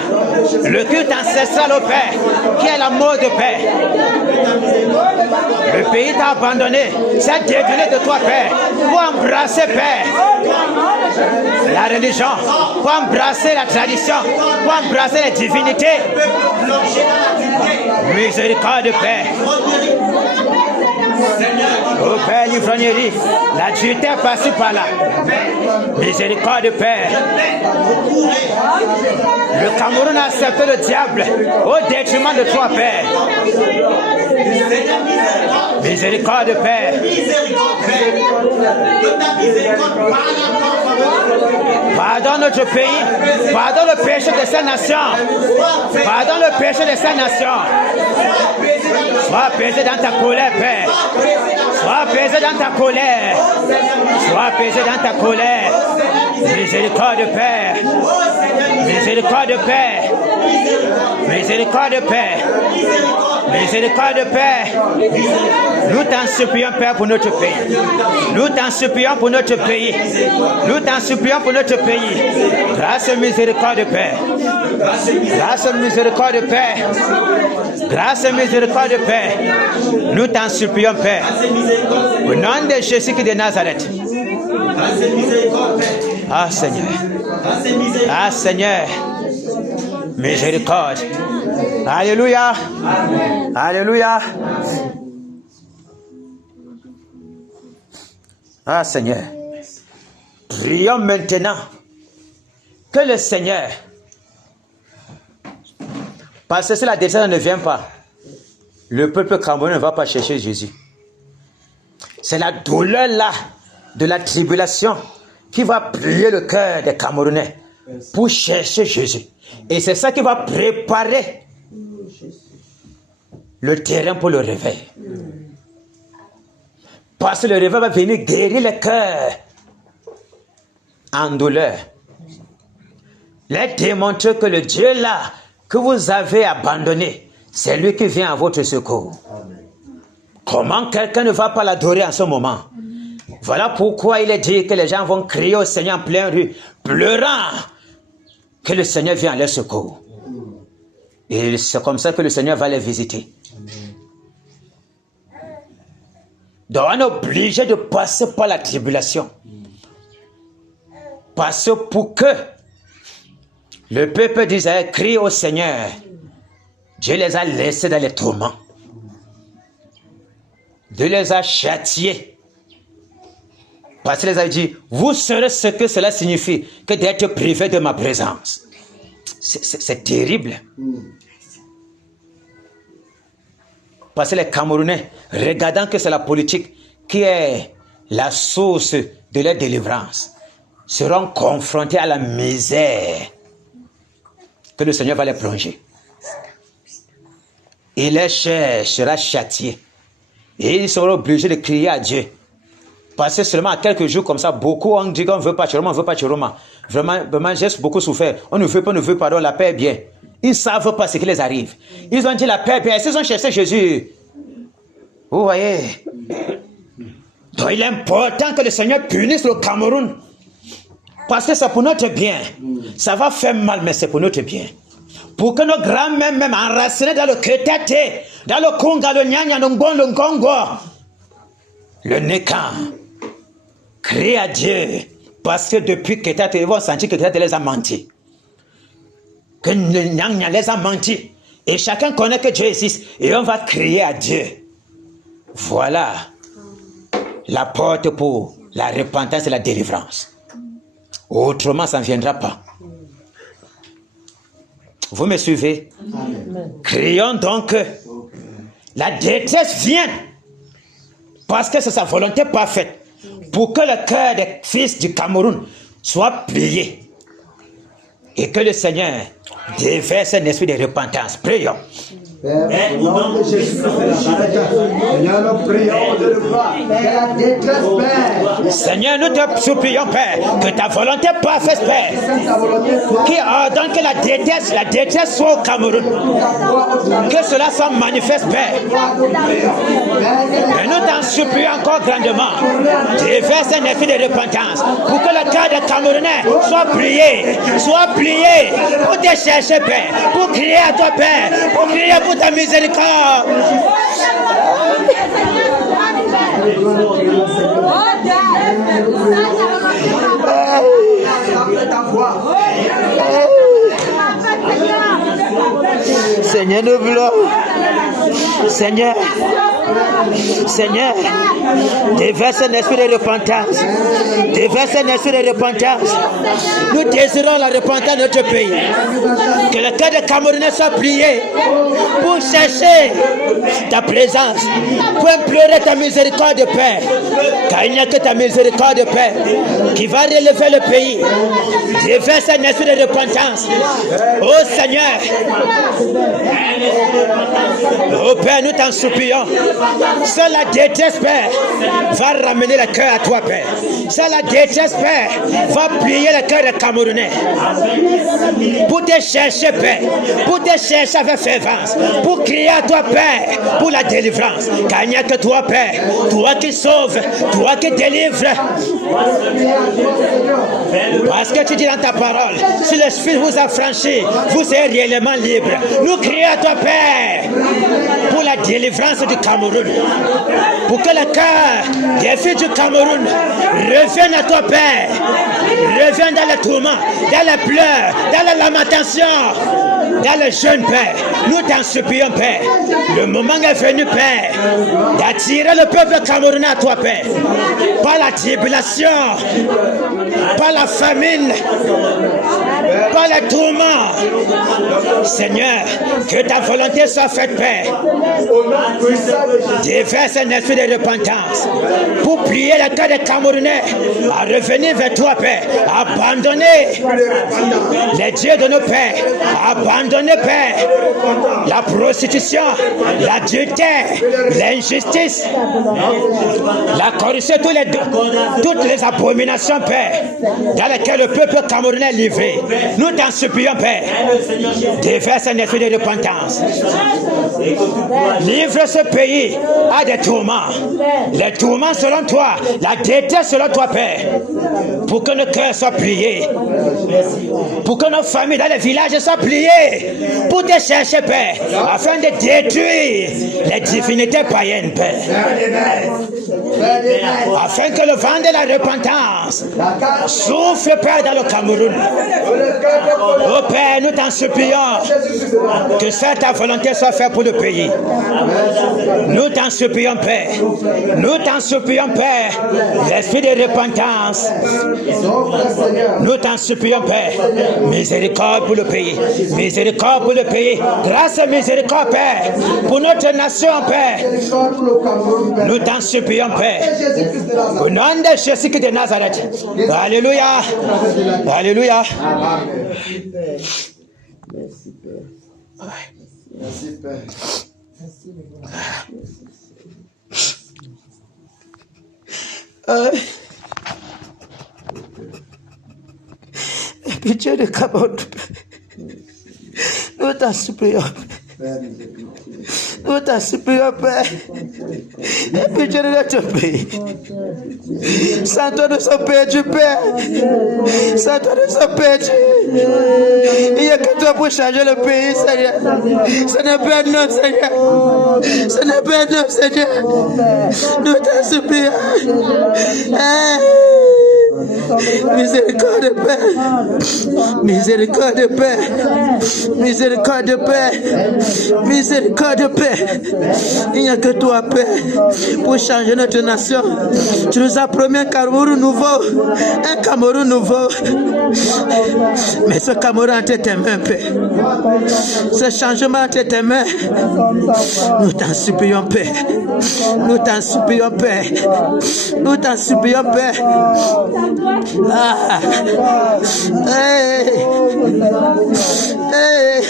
Le culte ancestral au Père, qui est la mort de Père. Le pays t'a abandonné. C'est dévié de toi, Père. Pour embrasser, Père, la religion. Pour embrasser la tradition. Pour embrasser les divinités. Miséricorde, Père. Oh Père, l'ivrognerie, la dureté passée par là. Miséricorde, Père. Le Cameroun a accepté le diable au détriment de toi, Père. Miséricorde, Père. Pardonne notre pays. Pardonne le péché de ces nations. Pardonne le péché de ces nations. Sois apaisé dans ta colère, Père. Sois apaisé dans ta colère. Sois apaisé dans ta colère. Miséricorde, Père. Miséricorde, Père. Miséricorde, Père. Miséricorde, Père. Nous t'en supplions, Père, pour notre pays. Nous t'en supplions pour notre pays. Nous t'en supplions pour notre pays. Grâce et miséricorde, Père. Grâce et miséricorde, Père. Grâce et miséricorde, Père. Nous t'en supplions, Père. Au nom de Jésus de Nazareth. Ah, Seigneur. Ah, Seigneur. Miséricorde. Alléluia. Alléluia. Ah, Seigneur. Prions maintenant que le Seigneur, parce que si la décision ne vient pas, le peuple camerounais ne va pas chercher Jésus. C'est la douleur là de la tribulation qui va plier le cœur des Camerounais pour chercher Jésus. Et c'est ça qui va préparer le terrain pour le réveil. Parce que le réveil va venir guérir le cœur en douleur. Les démontrer que le Dieu là que vous avez abandonné, c'est lui qui vient à votre secours. Comment quelqu'un ne va pas l'adorer en ce moment? Voilà pourquoi il est dit que les gens vont crier au Seigneur en pleine rue, pleurant que le Seigneur vient à leur secours. Et c'est comme ça que le Seigneur va les visiter. Donc on est obligé de passer par la tribulation. Parce que pour que le peuple d'Israël crie au Seigneur, Dieu les a laissés dans les tourments. Dieu les a châtiés. Parce qu'il les a dit, vous saurez ce que cela signifie que d'être privé de ma présence. C'est terrible. Parce que les Camerounais, regardant que c'est la politique qui est la source de leur délivrance, seront confrontés à la misère que le Seigneur va les plonger. Et leur chair sera châtiée. Et ils seront obligés de crier à Dieu. Parce que seulement à quelques jours comme ça, beaucoup ont dit qu'on ne veut pas Chiroma, on ne veut pas Chiroma. Vraiment, j'ai beaucoup souffert. On ne veut pas, pardon, la paix est bien. Ils ne savent pas ce qui les arrive. Ils ont dit la paix est bien. Ils ont cherché Jésus. Vous voyez? Donc il est important que le Seigneur punisse le Cameroun. Parce que c'est pour notre bien. Ça va faire mal, mais c'est pour notre bien. Pour que nos grands-mères, même enracinés dans le Ketete, dans le Konga, le Nyanya, le Ngon, le Ngongo, le Nekan, crient à Dieu. Parce que depuis Ketete, ils vont sentir que Ketete les a menti. Que le Nyanya les a menti. Et chacun connaît que Dieu existe. Et on va crier à Dieu. Voilà la porte pour la repentance et la délivrance. Autrement, ça ne viendra pas. Vous me suivez? Amen. Crions donc que la détresse vienne. Parce que c'est sa volonté parfaite. Pour que le cœur des fils du Cameroun soit plié. Et que le Seigneur déverse un esprit de repentance. Prions. Père, au nom de Jésus, Seigneur, nous prions de le voir. La détresse, Père. Seigneur, nous te supplions, Père, que ta volonté parfaite, Père, qui ordonne que la détresse soit au Cameroun, que cela soit manifeste, Père. Et nous t'en supplions encore grandement, déverse un esprit de repentance, pour que le cœur des Camerounais soit plié, pour te chercher, Père, pour crier à toi, Père, pour crier pour ta miséricorde. Seigneur, nous voulons. Seigneur. Seigneur, déverse un esprit de repentance. Déverse un esprit de repentance. Nous désirons la repentance de notre pays. Que le cœur des Camerounais soit plié pour chercher ta présence, pour implorer ta miséricorde, Père. Car il n'y a que ta miséricorde, Père, qui va relever le pays. Déverse un esprit de repentance. Oh Seigneur, oh Père, nous t'en supplions. Seule la détresse, Père, va ramener le cœur à toi, Père. Seule la détresse, Père, va plier le cœur des Camerounais. Pour te chercher, Père, pour te chercher avec fervence, pour crier à toi, Père, pour la délivrance. Car il n'y a que toi, Père, toi qui sauves, toi qui délivres. Parce que tu dis dans ta parole, si le Fils vous a franchi, vous serez réellement libre. Nous crions à toi, Père, pour la délivrance du Cameroun. Pour que le cœur des filles du Cameroun revienne à toi, Père. Revienne dans le tourment, dans les pleurs, dans la lamentation, dans le jeûne, Père. Nous t'en supplions, Père. Le moment est venu, Père, d'attirer le peuple camerounais à toi, Père. Par la tribulation, par la famine, par les tourments. Seigneur, que ta volonté soit faite, Père. Déverse un esprit de repentance pour prier le cœur des Camerounais à revenir vers toi, Père. Abandonner les dieux de nos pères. Abandonner, Père, la prostitution, l'adultère, l'injustice, la corruption, toutes les abominations, Père, dans lesquelles le peuple camerounais est livré. Nous t'en supplions, Père. Déverse un esprit de repentance. Livre ce pays à des tourments. Les tourments selon toi, la détresse selon toi, Père. Pour que nos cœurs soient pliés. Pour que nos familles dans les villages soient pliées. Pour te chercher, Père. Afin de détruire les divinités païennes, Père. Afin que le vent de la repentance souffle, Père, dans le Cameroun. Oh Père, nous t'en supplions que cette ta volonté soit faite pour le pays. Nous t'en supplions, Père. Nous t'en supplions, Père. L'esprit de repentance. Nous t'en supplions, Père. Miséricorde pour le pays. Miséricorde pour le pays. Grâce et miséricorde, Père. Pour notre nation, Père. Nous t'en supplions, Père. Au nom de Jésus de Nazareth. Alléluia. Alléluia. Merci, Père. Merci, Père. Pitié de Cameroun. Nous t'en supplions. Nous t'en supplions, Père. Pitié de notre pays. Sans toi, nous sommes perdus, Père. Sans toi, nous sommes perdus. Il n'y a que toi pour changer le pays, Seigneur. Ce n'est pas un homme, Seigneur. Ce n'est pas un homme, Seigneur. Nous t'en supplions. Miséricorde, Père. Miséricorde, Père. Miséricorde, Père. Miséricorde, Père. Il n'y a que toi, Père, pour changer notre nation. Tu nous as promis un Cameroun nouveau. Un Cameroun nouveau. Mais ce Cameroun entre tes mains, Père. Ce changement entre tes mains. Nous t'en supplions, Père. Nous t'en supplions, Père. Nous t'en supplions, Père. Ah. Hey. Hey.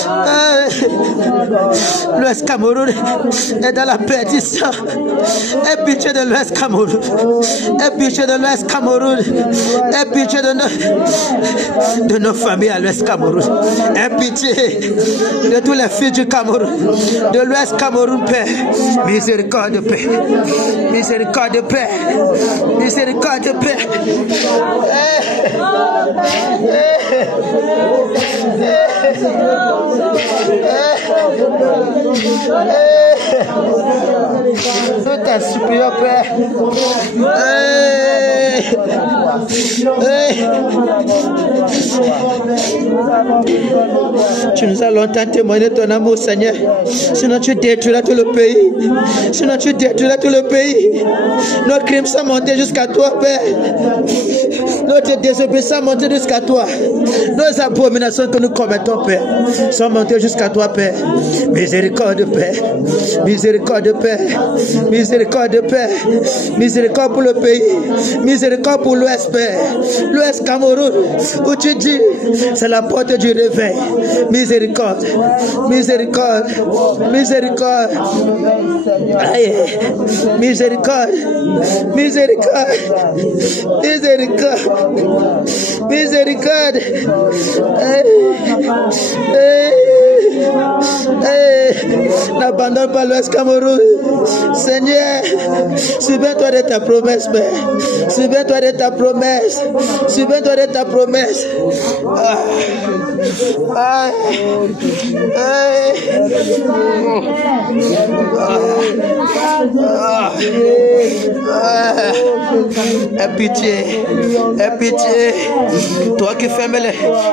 Hey. L'Ouest Cameroun est dans la perdition. Aie pitié de l'Ouest Cameroun. Aie pitié de l'Ouest Cameroun. Aie pitié de nos familles à l'Ouest Cameroun. Aie pitié de tous les filles du Cameroun, de l'Ouest Cameroun, Père. Miséricorde, Père. Miséricorde, Père. Miséricorde, Père. Nous t'en supplions, Père. Tu nous as longtemps témoigné ton amour, Seigneur. Sinon, tu détruiras tout le pays. Sinon, tu détruiras tout le pays. Nos crimes sont montés jusqu'à toi, Père. Notre désobéissance est montée jusqu'à toi. Nos abominations que nous commettons, Père, sont montées jusqu'à toi, Père. Miséricorde, Père. Miséricorde, Père. Miséricorde, Père. Miséricorde pour le pays. Miséricorde pour l'Ouest, Père. L'Ouest Cameroun, où tu dis, c'est la porte du réveil. Miséricorde. Miséricorde. Miséricorde. Aïe. Miséricorde. Miséricorde. Miséricorde. Miséricorde. N'abandonne pas l'Ouest Cameroun. Seigneur, souviens-toi de ta promesse, Père. Souviens-toi de ta promesse. Souviens-toi de ta promesse. Aie pitié. Aie pitié. Toi qui fermes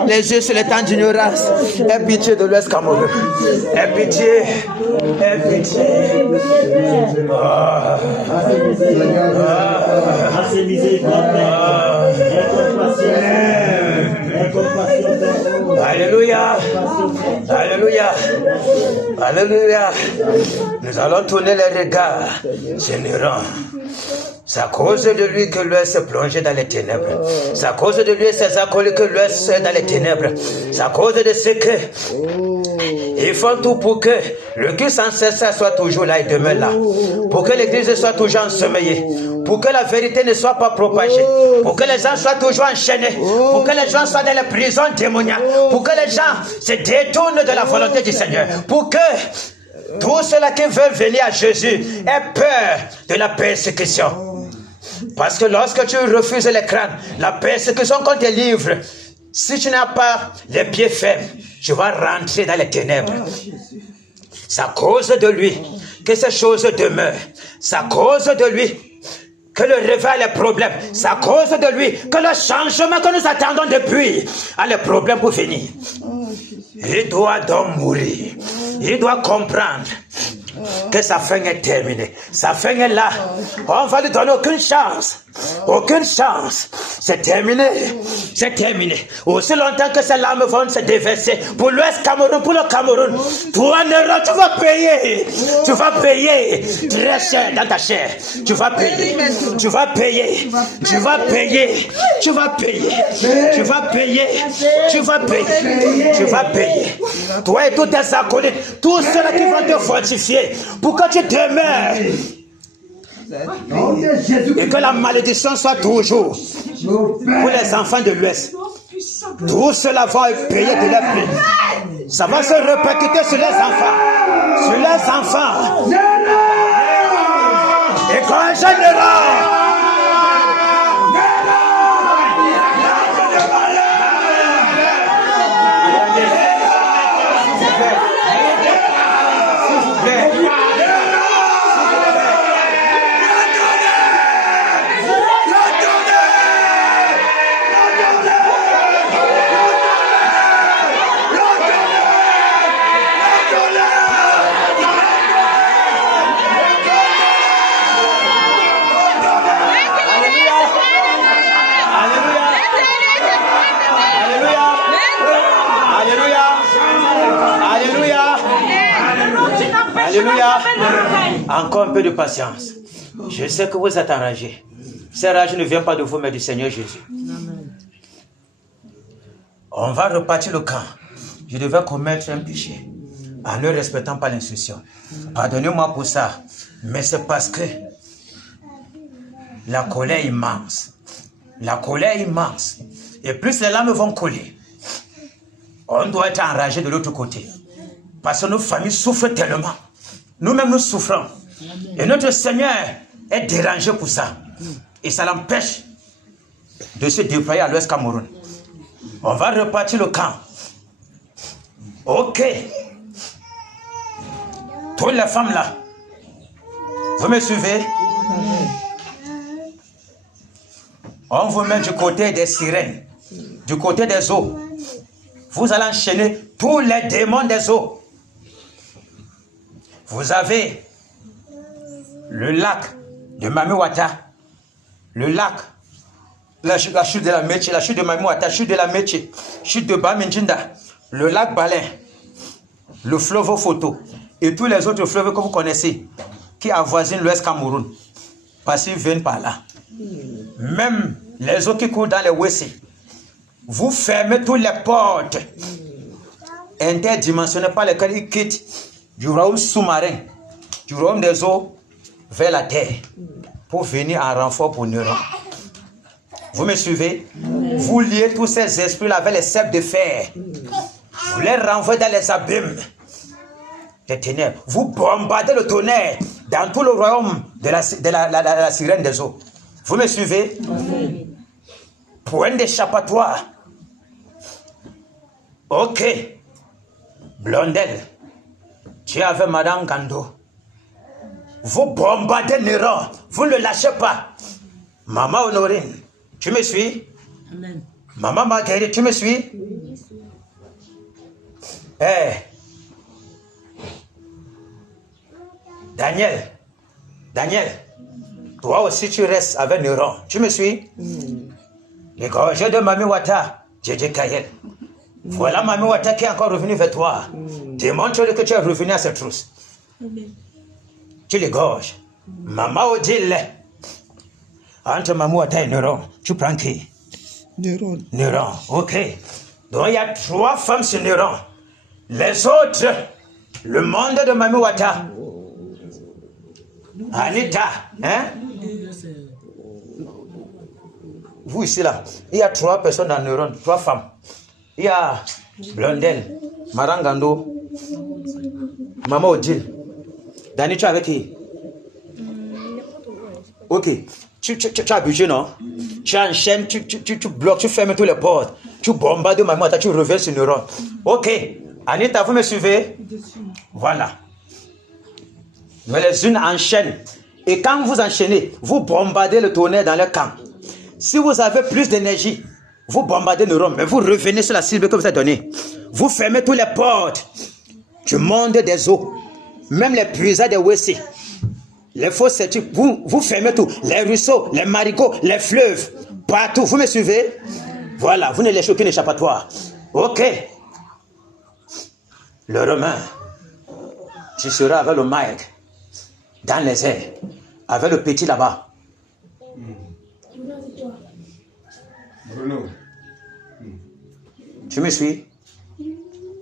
les yeux sur les temps d'ignorance. Aie pitié de l'Ouest Cameroun. Aie pitié. Aie pitié. Alléluia. Alléluia. Alléluia. Nous allons tourner les regards généreux. C'est à cause de lui que l'Ouest est plongé dans les ténèbres. C'est à cause de lui et ses acolytes que l'Ouest est dans les ténèbres. C'est à cause de ce que ils font tout pour que le Christ sans cesse soit toujours là et demeure là. Pour que l'église soit toujours ensommeillée. Pour que la vérité ne soit pas propagée. Pour que les gens soient toujours enchaînés. Pour que les gens soient dans les prisons démoniaques. Pour que les gens se détournent de la volonté du Seigneur. Pour que tous ceux-là qui veulent venir à Jésus aient peur de la persécution. Parce que lorsque tu refuses les crânes, la persécution qu'on te livre, si tu n'as pas les pieds fermes, tu vas rentrer dans les ténèbres. C'est à cause de lui que ces choses demeurent. C'est à cause de lui que le réveil a les problèmes. C'est à cause de lui que le changement que nous attendons depuis a les problèmes pour venir. Il doit donc mourir. Il doit comprendre que sa fin est terminée. Sa fin est là. On va lui donner aucune chance. Aucune chance. C'est terminé. C'est terminé. Aussi longtemps que ces larmes vont se déverser pour l'Ouest Cameroun, pour le Cameroun, toi, Néron, tu vas payer. Tu vas payer très cher dans ta chair. Tu vas payer. Tu vas payer. Tu vas payer. Tu vas payer. Tu vas payer. Tu vas payer. Tu vas payer. Toi et tous tes acolytes, tous ceux-là qui vont te fortifier pour que tu demeures. Et que la malédiction soit toujours pour les enfants de l'Ouest. Tout cela va payer de leur prix. Ça va se répercuter sur les enfants. Sur les enfants. Et quand général. Alléluia. Encore un peu de patience. Je sais que vous êtes enragés. Ces rages ne viennent pas de vous, mais du Seigneur Jésus. On va repartir le camp. Je devais commettre un péché en ne respectant pas l'instruction. Pardonnez-moi pour ça. Mais c'est parce que la colère est immense. La colère est immense. Et plus les larmes vont couler, on doit être enragé de l'autre côté. Parce que nos familles souffrent tellement. Nous-mêmes, nous souffrons. Et notre Seigneur est dérangé pour ça. Et ça l'empêche de se déployer à l'Ouest Cameroun. On va repartir le camp. Ok. Toutes les femmes là, vous me suivez? On vous met du côté des sirènes, du côté des eaux. Vous allez enchaîner tous les démons des eaux. Vous avez le lac de Mamiwata, le lac, la chute de la Métier, la chute de Mamiwata, chute de la Métier, chute de Bamindjinda, le lac Balin, le fleuve Photo et tous les autres fleuves que vous connaissez qui avoisinent l'Ouest Cameroun, parce qu'ils viennent par là. Même les eaux qui coulent dans les WC, vous fermez toutes les portes interdimensionnelles par lesquelles ils quittent du royaume sous-marin, du royaume des eaux vers la terre pour venir en renfort pour Neuron. Vous me suivez? Vous liez tous ces esprits-là avec les ceps de fer. Vous les renvoyez dans les abîmes des ténèbres. Vous bombardez le tonnerre dans tout le royaume de la sirène des eaux. Vous me suivez? Point d'échappatoire. Ok. Blondel, tu es avec Madame Gando. Vous bombardez Néron. Vous ne le lâchez pas. Maman Honorine, tu me suis? Amen. Maman Marguerite, tu me suis? Daniel, toi aussi tu restes avec Néron. Tu me suis? Les gorgées de Mamiwata, Djedje Kayel. Voilà Mamiwata qui est encore revenu vers toi. Démontre-le que tu es revenu à cette trousse. Tu les gorges. Maman Odile. Entre Mamiwata et Néron, tu prends qui? Néron, ok. Donc il y a 3 femmes sur Néron. Les autres, le monde de Mamiwata. Anita, hein? Vous ici là, il y a 3 personnes dans Neuron, 3 femmes. Il y a Blondel, Marangando, Maman Odile. Dani, tu es avec qui? Ok. Tu as budget, non? Tu enchaînes, tu bloques, tu fermes toutes les portes. Tu bombardes Maman, tu reviens sur Neuron. Ok. Anita, vous me suivez? Voilà. Mais les unes enchaînent. Et quand vous enchaînez, vous bombardez le tonnerre dans le camp. Si vous avez plus d'énergie, vous bombardez Neuron, mais vous revenez sur la cible que vous avez donnée. Vous fermez toutes les portes du monde des eaux, même les puisades des WC, les fosses, vous fermez tout, les ruisseaux, les marigots, les fleuves, partout. Vous me suivez? Voilà, vous ne laissez aucun échappatoire. Ok. Le Romain, tu seras avec le Mike dans les airs, avec le petit là-bas. Bruno. Tu me suis?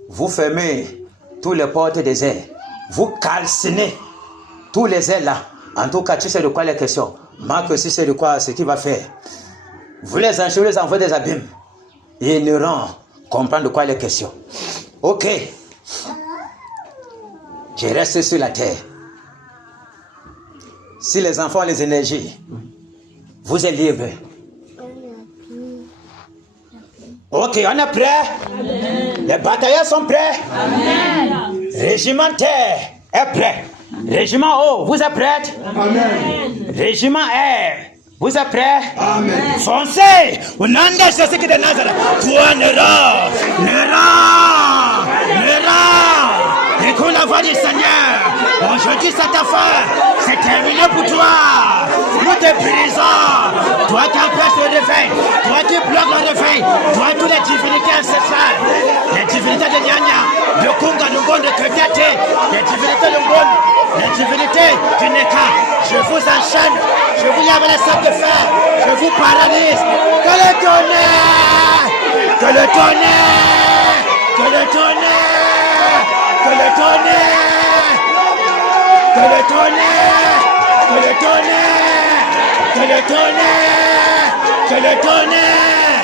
Vous fermez toutes les portes des airs. Vous calcinez tous les airs là. En tout cas, tu sais de quoi les questions. Marc aussi sait de quoi ce qu'il va faire. Vous les enchaînez, les envoyez des abîmes. Et Néron comprend de quoi les questions. Ok. Je reste sur la terre. Si les enfants ont les énergies, vous êtes libres. Ok, on est prêt? Amen. Les batailleurs sont prêts? Amen. Régimentaire est prêt. Régiment O, vous êtes prêts? Amen. Régiment R, vous êtes prêts? Amen. Foncez! Au nom de Jésus de Nazareth. Toi, Néron! Écoute la voix du Seigneur. Aujourd'hui, c'est ta fin. C'est terminé pour toi. Nous te brisons. Toi qui empêches le réveil. Toi qui bloques le réveil. Toi, toutes les divinités ancestrales. Les divinités de Nyanya, de Kunga, de Ngon, de Kekete. Les divinités de Ngon. Les divinités du Neka. Je vous enchaîne. Je vous lève les sacs de fer. Je vous paralyse. Que le tonnerre. Que le tonnerre. Que le tonnerre. Que le tonnerre. Que le tonnerre. Que le tonnerre. Que le tonnerre. Que le tonnerre.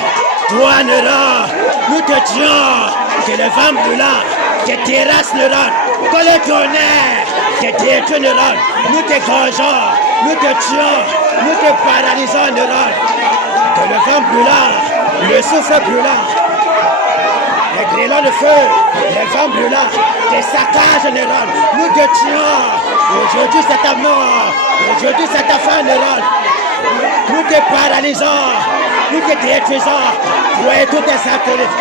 Toi, Néron, nous te tuons. Que le vent brûlant te terrasse, Néron. Que le tonnerre te détruit, Néron. Nous te gorgeons. Nous te tuons. Nous te paralysons, Néron. Que le vent brûlant, le souffle brûlant, les grêlons de feu, les vents brûlants, des saccages, Néron. Nous te tuons. Aujourd'hui, c'est ta mort. Aujourd'hui, c'est ta fin, Néron. Nous te paralysons. Nous te détruisons. Toi et tous tes satellites.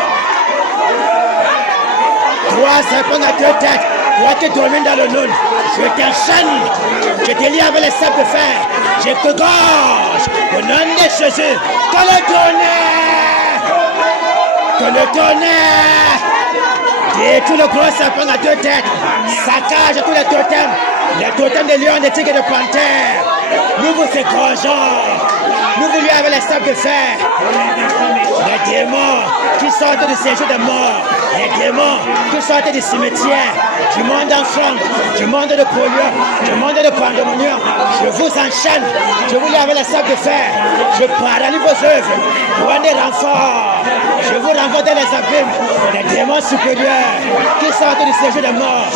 Toi, serpent à 2 têtes, toi qui domines dans le monde, je t'enchaîne, je te lie avec les sables de fer, je te gorge, au nom de Jésus, que le tonnerre, détruis le gros serpent à 2 têtes, saccage tous les totems de lions, de tigres et de panthères, nous vous égorgeons, nous vous lions avec les sables de fer, les démons qui sortent du séjour des morts, les démons qui sortent du cimetière, du monde enfant, du monde de polio, du monde de pandémonium, je vous enchaîne, je vous lie avec la sable de fer, je paralyse vos œuvres, loin des renforts, je vous renvoie dans les abîmes, les démons supérieurs qui sortent du séjour des morts,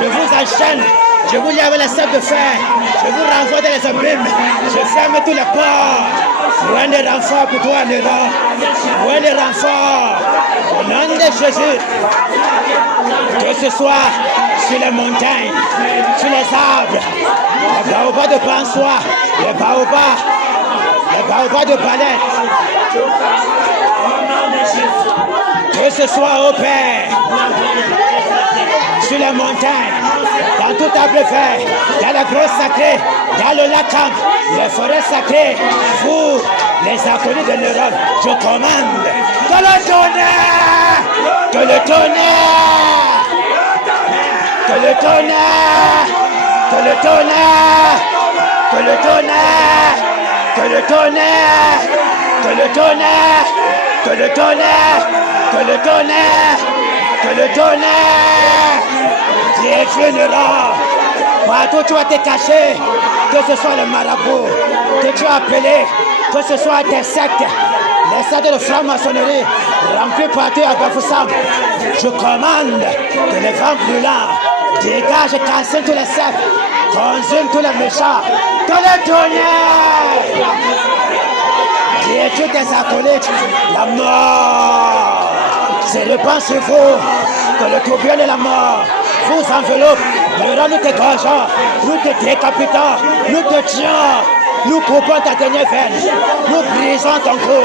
je vous enchaîne, je vous lie avec la sable de fer, je vous renvoie dans les abîmes, je ferme tous les ports, loin des renforts pour toi, Néron, loin des renforts, au nom de Jésus, que ce soit sur les montagnes, sur les arbres, les baobabs de Pansois, les baobabs de Palais, que ce soit au Père, sur les montagnes, dans tout arbre vert, dans la grosse sacrée, dans le lac, les forêts sacrées, vous, les inconnus de l'Europe, je commande que le tonnerre, que le tonnerre, que le tonnerre, que le tonnerre, que le tonnerre, que le tonnerre, que le tonnerre, que le tonnerre, que le tonnerre, que le tonnerre, détruira. Partout tu vas te cacher, que ce soit le marabout, que tu as appelé, que ce soit tes sectes, les sectes de franc-maçonnerie, remplis partout à Bafoussam. Je commande que les vents brûlants dégagent et cassent tous les sectes, consument tous les méchants, que le tonnerre détruit tes acolytes, la mort se répand sur vous, que le tourbillon de la mort vous enveloppe, nous te gorgeons, nous te décapitons, nous te tuons, nous coupons ta dernière veine, nous brisons ton cou,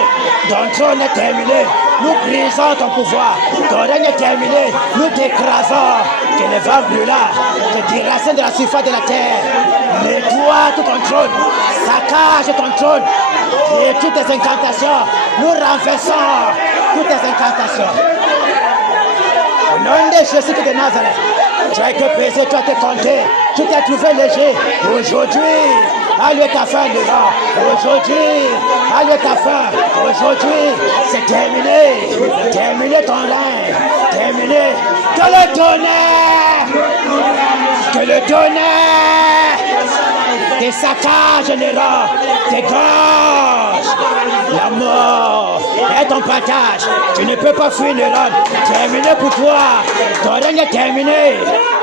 ton trône est terminé, nous brisons ton pouvoir, ton règne est terminé, nous t'écrasons, que les vents brûlants te déracines de la surface de la terre, nettoie tout ton trône, saccage ton trône, et toutes tes incantations, nous renversons toutes tes incantations. Au nom de Jésus de Nazareth, tu as été pesé, tu as été compté, tu t'es trouvé léger. Aujourd'hui, allez ta fin de l'an. Aujourd'hui, allez ta fin. Aujourd'hui, c'est terminé. Terminé ton règne. Terminé. Que le tonnerre, que le tonnerre, tes saccages, Néron, tes gorges, la mort est ton partage. Tu ne peux pas fuir Néron. Terminé pour toi. Ton règne est terminé.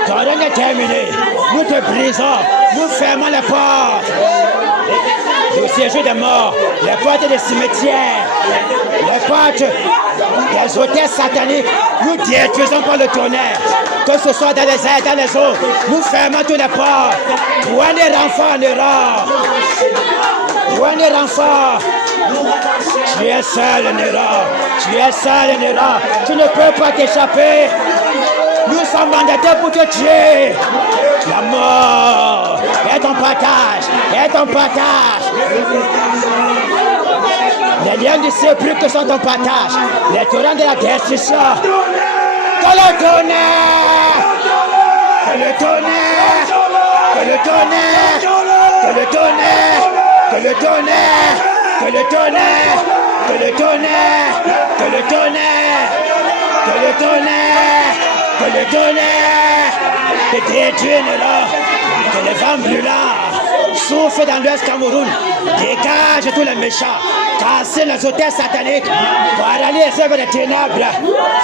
Ton règne est terminé. Nous te brisons. Nous fermons les portes. Le séjour des morts, les portes des cimetières, les portes des hôtels sataniques, nous détruisons par le tonnerre. Que ce soit dans les airs, dans les eaux, nous fermons tous les portes. Loin des renforts, Néron. Loin des renforts. Tu es seul, Néron. Tu es seul, Néron. Tu ne peux pas t'échapper. Nous sommes mandatés pour te tuer. La mort est ton partage. Est ton partage. Les liens du sépulcre sont ton partage. Les torrents de la destruction. Que le tonnerre. Que le tonnerre. Que le tonnerre. Que le tonnerre. Que le tonnerre. Que le tonnerre. Que le tonnerre. Que le tonnerre. Que le tonnerre. Que le tonnerre te détruise là, que les vents brûlants soufflent dans l'Ouest Cameroun, dégage tous les méchants, cassez les hôtels sataniques, paralyse les œuvres des ténèbres,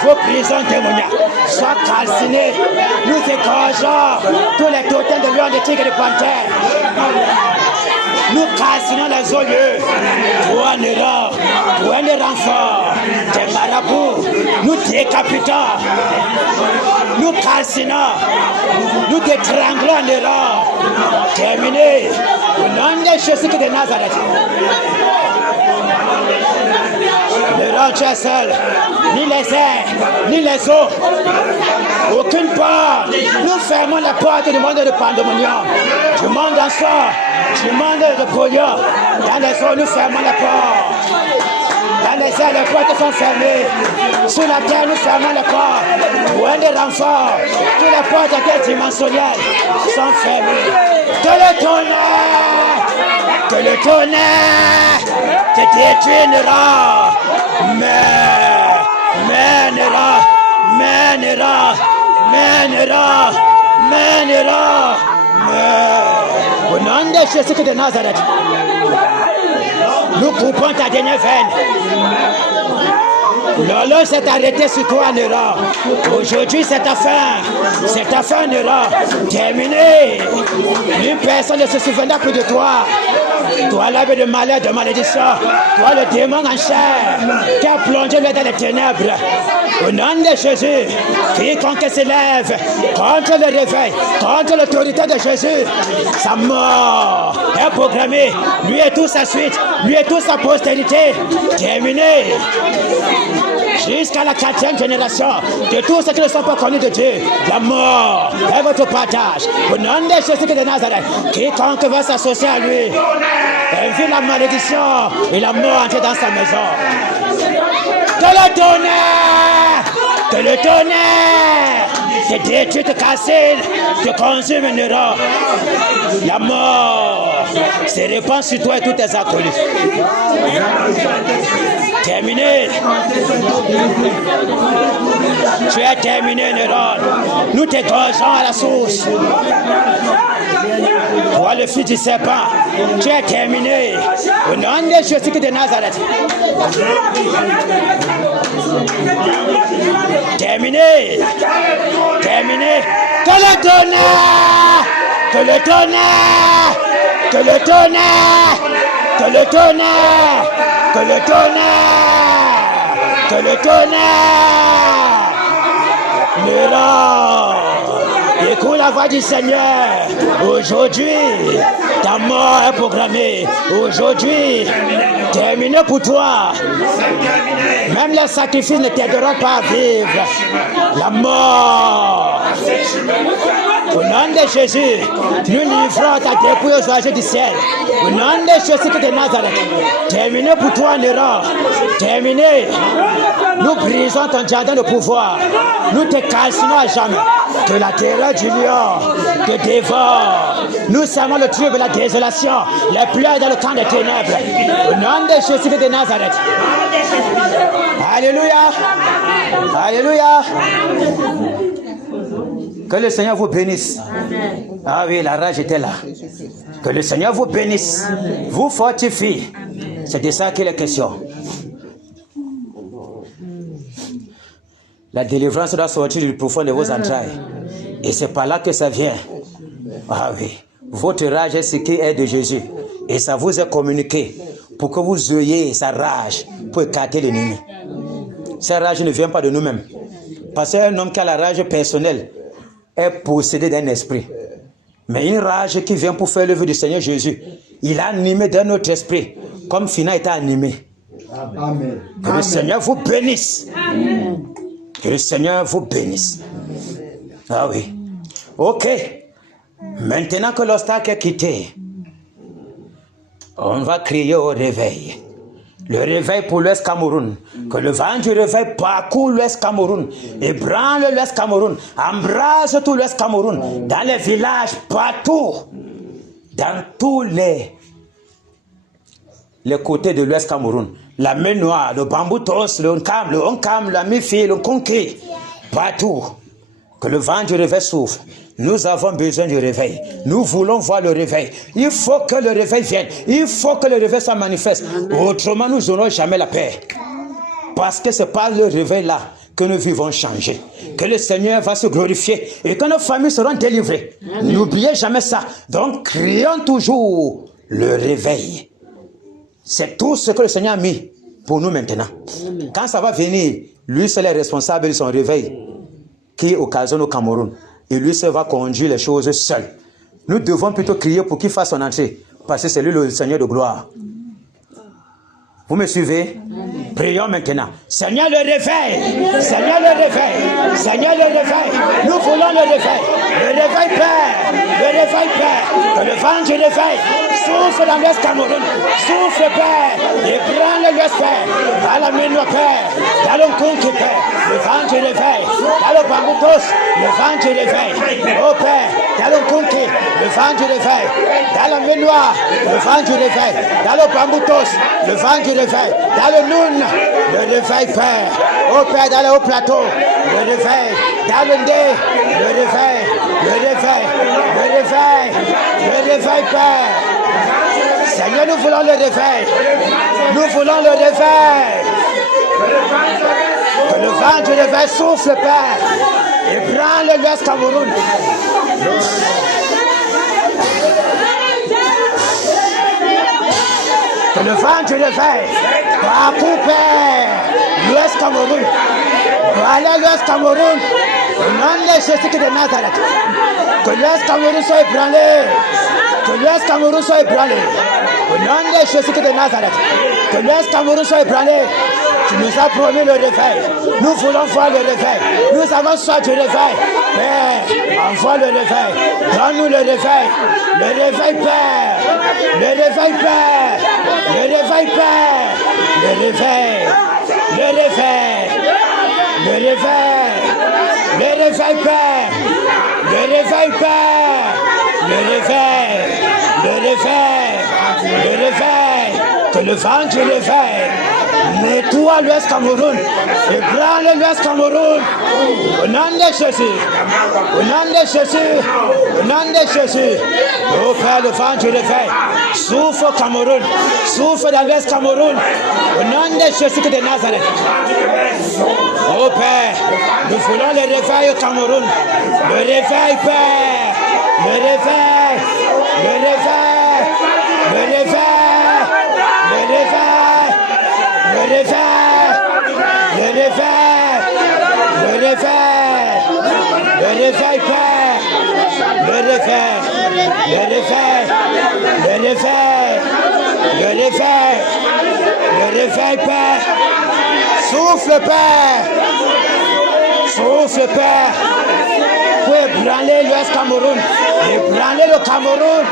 vos prisons démoniaques, soient calcinés, nous égorgeons tous les totems de lions, de tigres et de panthères. Nous cassinons les olieux, toi Néron, toi les renforts, tes marabouts, nous décapitons, nous cassinons, nous détranglons Néron. Terminé, au nom de Jésus de Nazareth. Non, tu es seul. Ni les airs, ni les eaux. Aucune porte. Nous fermons la porte du monde de pandémonium. Du monde en soi. Du monde de polio. Dans les eaux, nous fermons la porte. Dans les airs, les portes sont fermées. Sur la terre, nous fermons les portes. Loin des renforts. Toutes les portes dimensionnelles sont fermées. Que le tonnerre te détruira. Mènera. Au nom de Jésus de Nazareth, nous coupons ta dernière veine. L'horloge s'est arrêtée sur toi, Nera. Aujourd'hui, c'est ta fin. C'est ta fin, Nera. Terminé. Une personne ne se souviendra plus de toi. Toi, l'âme de malheur, de malédiction. Toi, le démon en chair qui a plongé dans les ténèbres. Au nom de Jésus, quiconque s'élève contre le réveil, contre l'autorité de Jésus, sa mort est programmée. Lui et toute sa suite, lui et toute sa postérité. Terminé. Jusqu'à la 4e génération de tous ceux qui ne sont pas connus de Dieu, la mort est votre partage. Au nom de Jésus de Nazareth, quiconque va s'associer à lui, invite la malédiction et la mort entrer dans sa maison. Que le tonnerre te détruit, te casse, te consume, Nera. La mort se répand sur toi et tous tes acolytes. Terminé. Tu es terminé, Nera. Nous t'égorgeons à la source. Toi, le fils du serpent, tu es terminé. Au nom de Jésus de Nazareth. Terminé. Terminé. Que le tonnerre. Que le tonnerre. Que le tonnerre. Que le tonnerre. Que le tonnerre. Que le tonnerre. Nera. Écoute la voix du Seigneur. Aujourd'hui, ta mort est programmée. Aujourd'hui, terminé pour toi. Même les sacrifices ne t'aideront pas à vivre. La mort. Au nom de Jésus, nous livrons ta dépouille aux oiseaux du ciel. Au nom de Jésus de Nazareth, terminé pour toi, Nera. Terminé. Nous brisons ton jardin de pouvoir. Nous te calcinons à jamais. Que la terreur du lion te dévore. Nous servons le triomphe de la désolation, les pleurs dans le camp des ténèbres. Au nom de Jésus de Nazareth. Alléluia. Alléluia. Que le Seigneur vous bénisse. Ah oui, la rage était là. Que le Seigneur vous bénisse. Vous fortifie. C'est de ça qu'il est question. La délivrance doit sortir du profond de vos entrailles. Et c'est par là que ça vient. Ah oui. Votre rage est ce qui est de Jésus. Et ça vous est communiqué pour que vous ayez sa rage pour écarter l'ennemi. Cette rage ne vient pas de nous-mêmes. Parce qu'un homme qui a la rage personnelle est possédé d'un esprit. Mais une rage qui vient pour faire l'œuvre du Seigneur Jésus, il a animé d'un autre esprit, comme Fina était animé. Amen. Que le Seigneur vous bénisse. Que le Seigneur vous bénisse. Ah oui. Ok. Maintenant que l'obstacle est quitté, on va crier au réveil. Le réveil pour l'Ouest Cameroun. Que le vent du réveil parcourt l'Ouest Cameroun. Ébranle l'Ouest Cameroun. Embrase tout l'Ouest Cameroun. Dans les villages, partout. Dans tous les côtés de l'Ouest Cameroun. La main noire, le bambou tos, le onkam, la mi-fille, le conquis. Partout. Que le vent du réveil souffle. Nous avons besoin du réveil. Nous voulons voir le réveil. Il faut que le réveil vienne. Il faut que le réveil soit manifeste. Autrement, nous n'aurons jamais la paix. Parce que c'est par le réveil là que nos vies vont changer. Que le Seigneur va se glorifier et que nos familles seront délivrées. N'oubliez jamais ça. Donc, crions toujours le réveil. C'est tout ce que le Seigneur a mis pour nous maintenant. Quand ça va venir, lui seul est responsable de son réveil qui occasionne au Cameroun. Et lui seul va conduire les choses seul. Nous devons plutôt crier pour qu'il fasse son entrée. Parce que c'est lui le Seigneur de gloire. Vous me suivez? Prions maintenant. Seigneur, le réveil. Seigneur, le réveil. Seigneur, le réveil. Nous voulons le réveil. Le réveil, Père. Le réveil, Père. Que le vent du réveil souffle dans l'Est Cameroun. Souffle, Père. Et prends le l'Est, Père. Dans la main, Père. Dans le conque, Père. Le vent du réveil. Dans le bamboutos. Le vent du réveil. Oh, Père. Dans le conque. Le vent du réveil. Dans la main noire. Le vent du réveil. Dans le bamboutos. Le vent du réveil. Dans le noun. Le réveil, Père. Oh, Père, dans le haut plateau. Le réveil. Dans le nez. Le réveil. Le réveil. Le réveil. Le réveil, Père. Seigneur, nous voulons le réveil. Nous voulons le réveil. Que le vent du réveil souffle, Père. Et prends le l'Ouest Cameroun. Que le vent du réveil parcourt, Père, l'Ouest Cameroun. Voilà l'Ouest Cameroun. Au nom de Jésus de Nazareth. Que l'Ouest Cameroun soit ébranlé. Que l'Ouest Cameroun soit ébranlé. Au nom de Jésus de Nazareth. Que l'Ouest Cameroun soit ébranlé. Tu nous as promis le réveil. Nous voulons voir le réveil. Nous avons soif du réveil. Père, envoie le réveil. Donne-nous le réveil. Le réveil, Père. Le réveil, Père. Le réveil, Père. Le réveil. Le réveil. Le réveil. Le réveil, Père. Le réveil, Père. Le réveil. Le réveil. Le réveil. Que le vent du réveil. Mets-toi l'Ouest Cameroun. Et prends l'Ouest Cameroun. Au nom de Jésus. Au nom de Jésus. Au nom de Jésus. Oh Père, le vent du réveil. Souffle au Cameroun. Souffle dans l'Ouest Cameroun. Au nom de Jésus de Nazareth. Oh Père, nous voulons le réveil au Cameroun. Le réveil, Père. Le réveil. Le réveil. Le réveil. Le réveil. Le réveil. Le réveil. Le réveil. Le réveil, Père. Le réveil. Le réveil. Le réveil. Le réveil. Le réveil, Père. Souffle, Père. Souffle, Père. Pour ébranler l'Ouest Cameroun. Ébranler le Cameroun.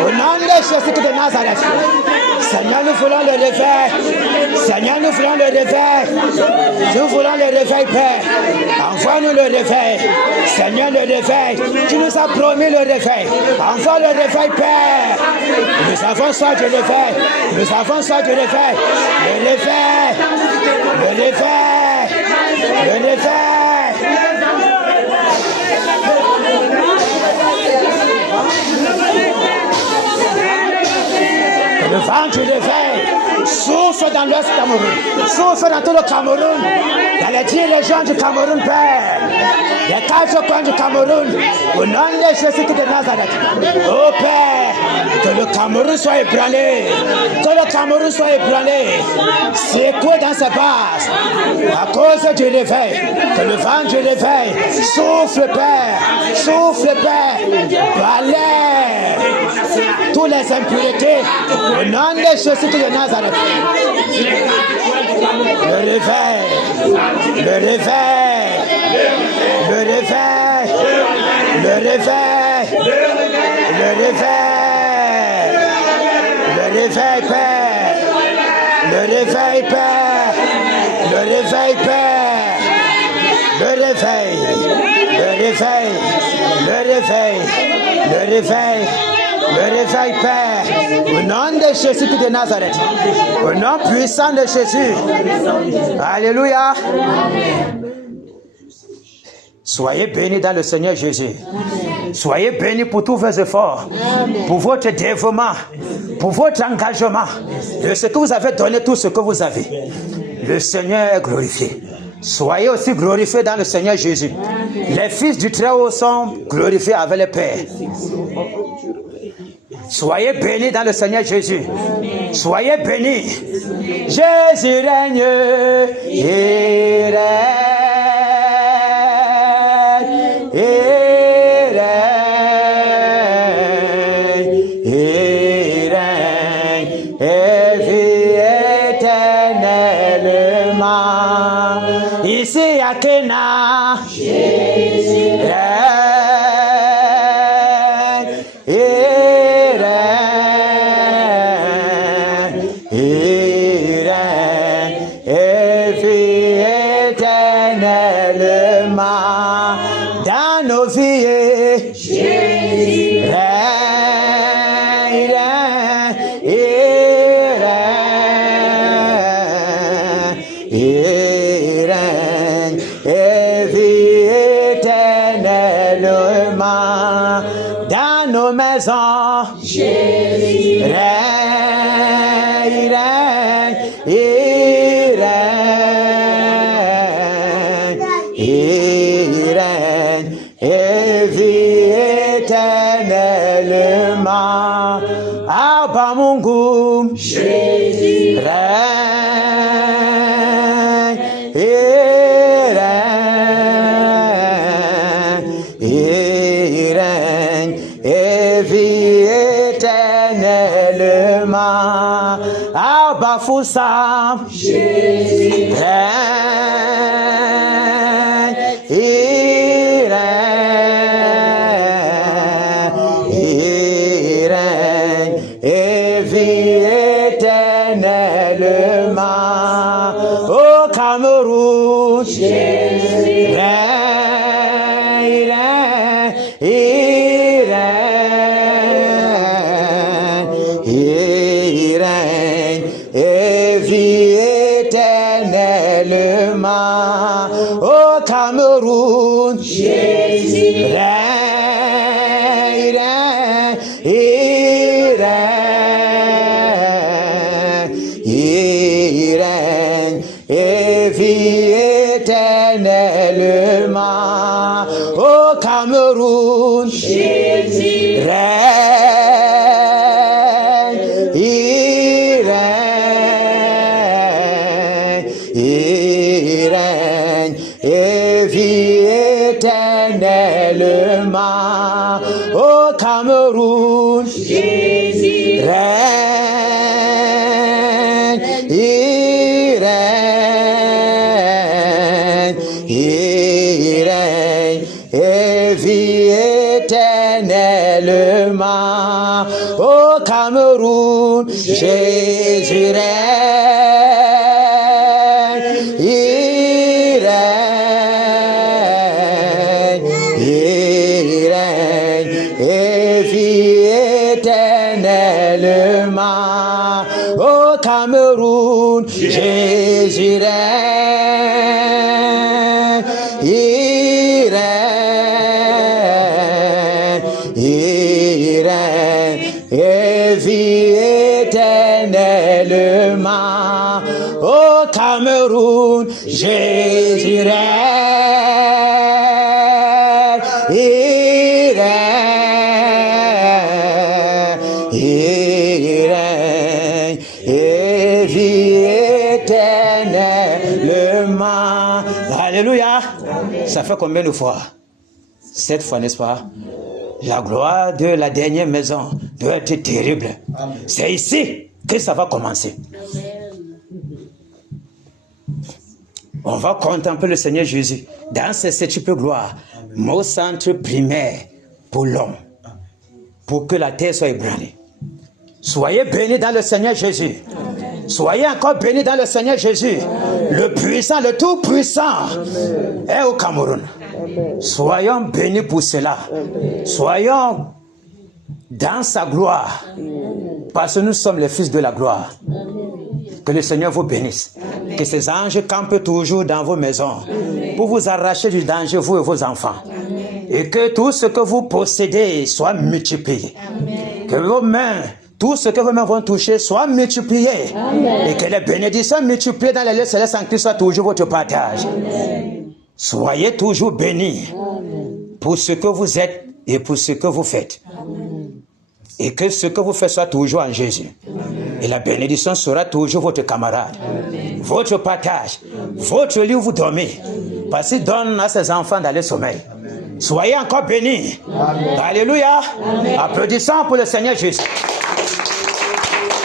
Au nom de Jésus de Nazareth. Seigneur, nous voulons le réveil. Seigneur, nous voulons le réveil. Nous voulons le réveil, Père. Envoie-nous le réveil. Seigneur, le réveil. Tu nous as promis le réveil. Envoie le réveil, Père. Nous avons soif du réveil. Nous avons soif du réveil. Le réveil. Le réveil. Le réveil. Le vent du réveil souffle dans l'Ouest Cameroun, souffle dans tout le Cameroun, dans les 10 régions du Cameroun, Père, les 4 coins du Cameroun, au nom de Jésus de Nazareth. Oh Père, que le Cameroun soit ébranlé, que le Cameroun soit ébranlé, secoué dans ses bases, à cause du réveil, que le vent du réveil souffle, Père, balaie toutes les impuretés, au nom de Jésus de Nazareth. Le réveil, le réveil, le réveil, le réveil, le réveil, le réveil, Père, le réveil, Père, le réveil, Père, le réveil, le réveil, le réveil, le réveil. Le réveil, Père, au nom de Jésus de Nazareth, au nom puissant de Jésus. Alléluia. Soyez bénis dans le Seigneur Jésus. Soyez bénis pour tous vos efforts, pour votre dévouement, pour votre engagement, de ce que vous avez donné, tout ce que vous avez. Le Seigneur est glorifié. Soyez aussi glorifiés dans le Seigneur Jésus. Les fils du Très-Haut sont glorifiés avec le Père. Soyez bénis dans le Seigneur Jésus. Soyez bénis. Jésus règne. Il règne. Il règne. Il règne. Et vie éternelle. Yakena. Jésus dans nos vies. Jésus règne et vit éternellement dans nos maisons. Jésus règne et vit éternellement. Abba Mungu, Jésus règne et vit éternellement. Abba Fusa, Jésus et vit éternellement. Au Cameroun, Jésus règne et vit éternellement. Au Cameroun, Jésus règne et vit éternellement. Au Cameroun, Jésus règne et vit éternellement. Au Cameroun, Jésus règne et vit éternellement. Au Cameroun, Jésus règne et vit éternellement. Au Cameroun, Jésus règne et vit éternellement. Au Cameroun, Jésus règne et vit éternellement. Alléluia. Ça fait combien de fois? 7 fois, n'est-ce pas? La gloire de la dernière maison doit être terrible. C'est ici que ça va commencer. On va contempler le Seigneur Jésus dans ses septuples gloires, mon centre primaire pour l'homme, pour que la terre soit ébranlée. Soyez bénis dans le Seigneur Jésus. Soyez encore bénis dans le Seigneur Jésus. Le puissant, le tout puissant est au Cameroun. Soyons bénis pour cela. Soyons dans sa gloire. Parce que nous sommes les fils de la gloire. Que le Seigneur vous bénisse. Que ses anges campent toujours dans vos maisons pour vous arracher du danger, vous et vos enfants. Et que tout ce que vous possédez soit multiplié. Que vos mains, tout ce que vos mains vont toucher soit multiplié. Et que les bénédictions multipliées dans les lieux célestes en Christ soient toujours votre partage. Soyez toujours bénis pour ce que vous êtes et pour ce que vous faites. Et que ce que vous faites soit toujours en Jésus. Et la bénédiction sera toujours votre camarade, votre partage, votre lit où vous dormez. Parce qu'il donne à ses enfants d'aller sommeil. Soyez encore bénis. Alléluia. Applaudissons pour le Seigneur Jésus.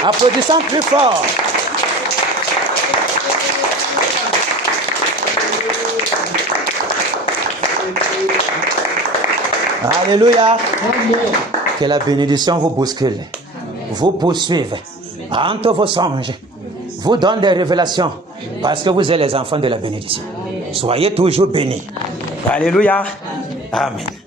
Applaudissons plus fort. Alléluia. Que la bénédiction vous bouscule, vous poursuive, hante vos songes, vous donne des révélations, parce que vous êtes les enfants de la bénédiction. Soyez toujours bénis. Alléluia. Amen.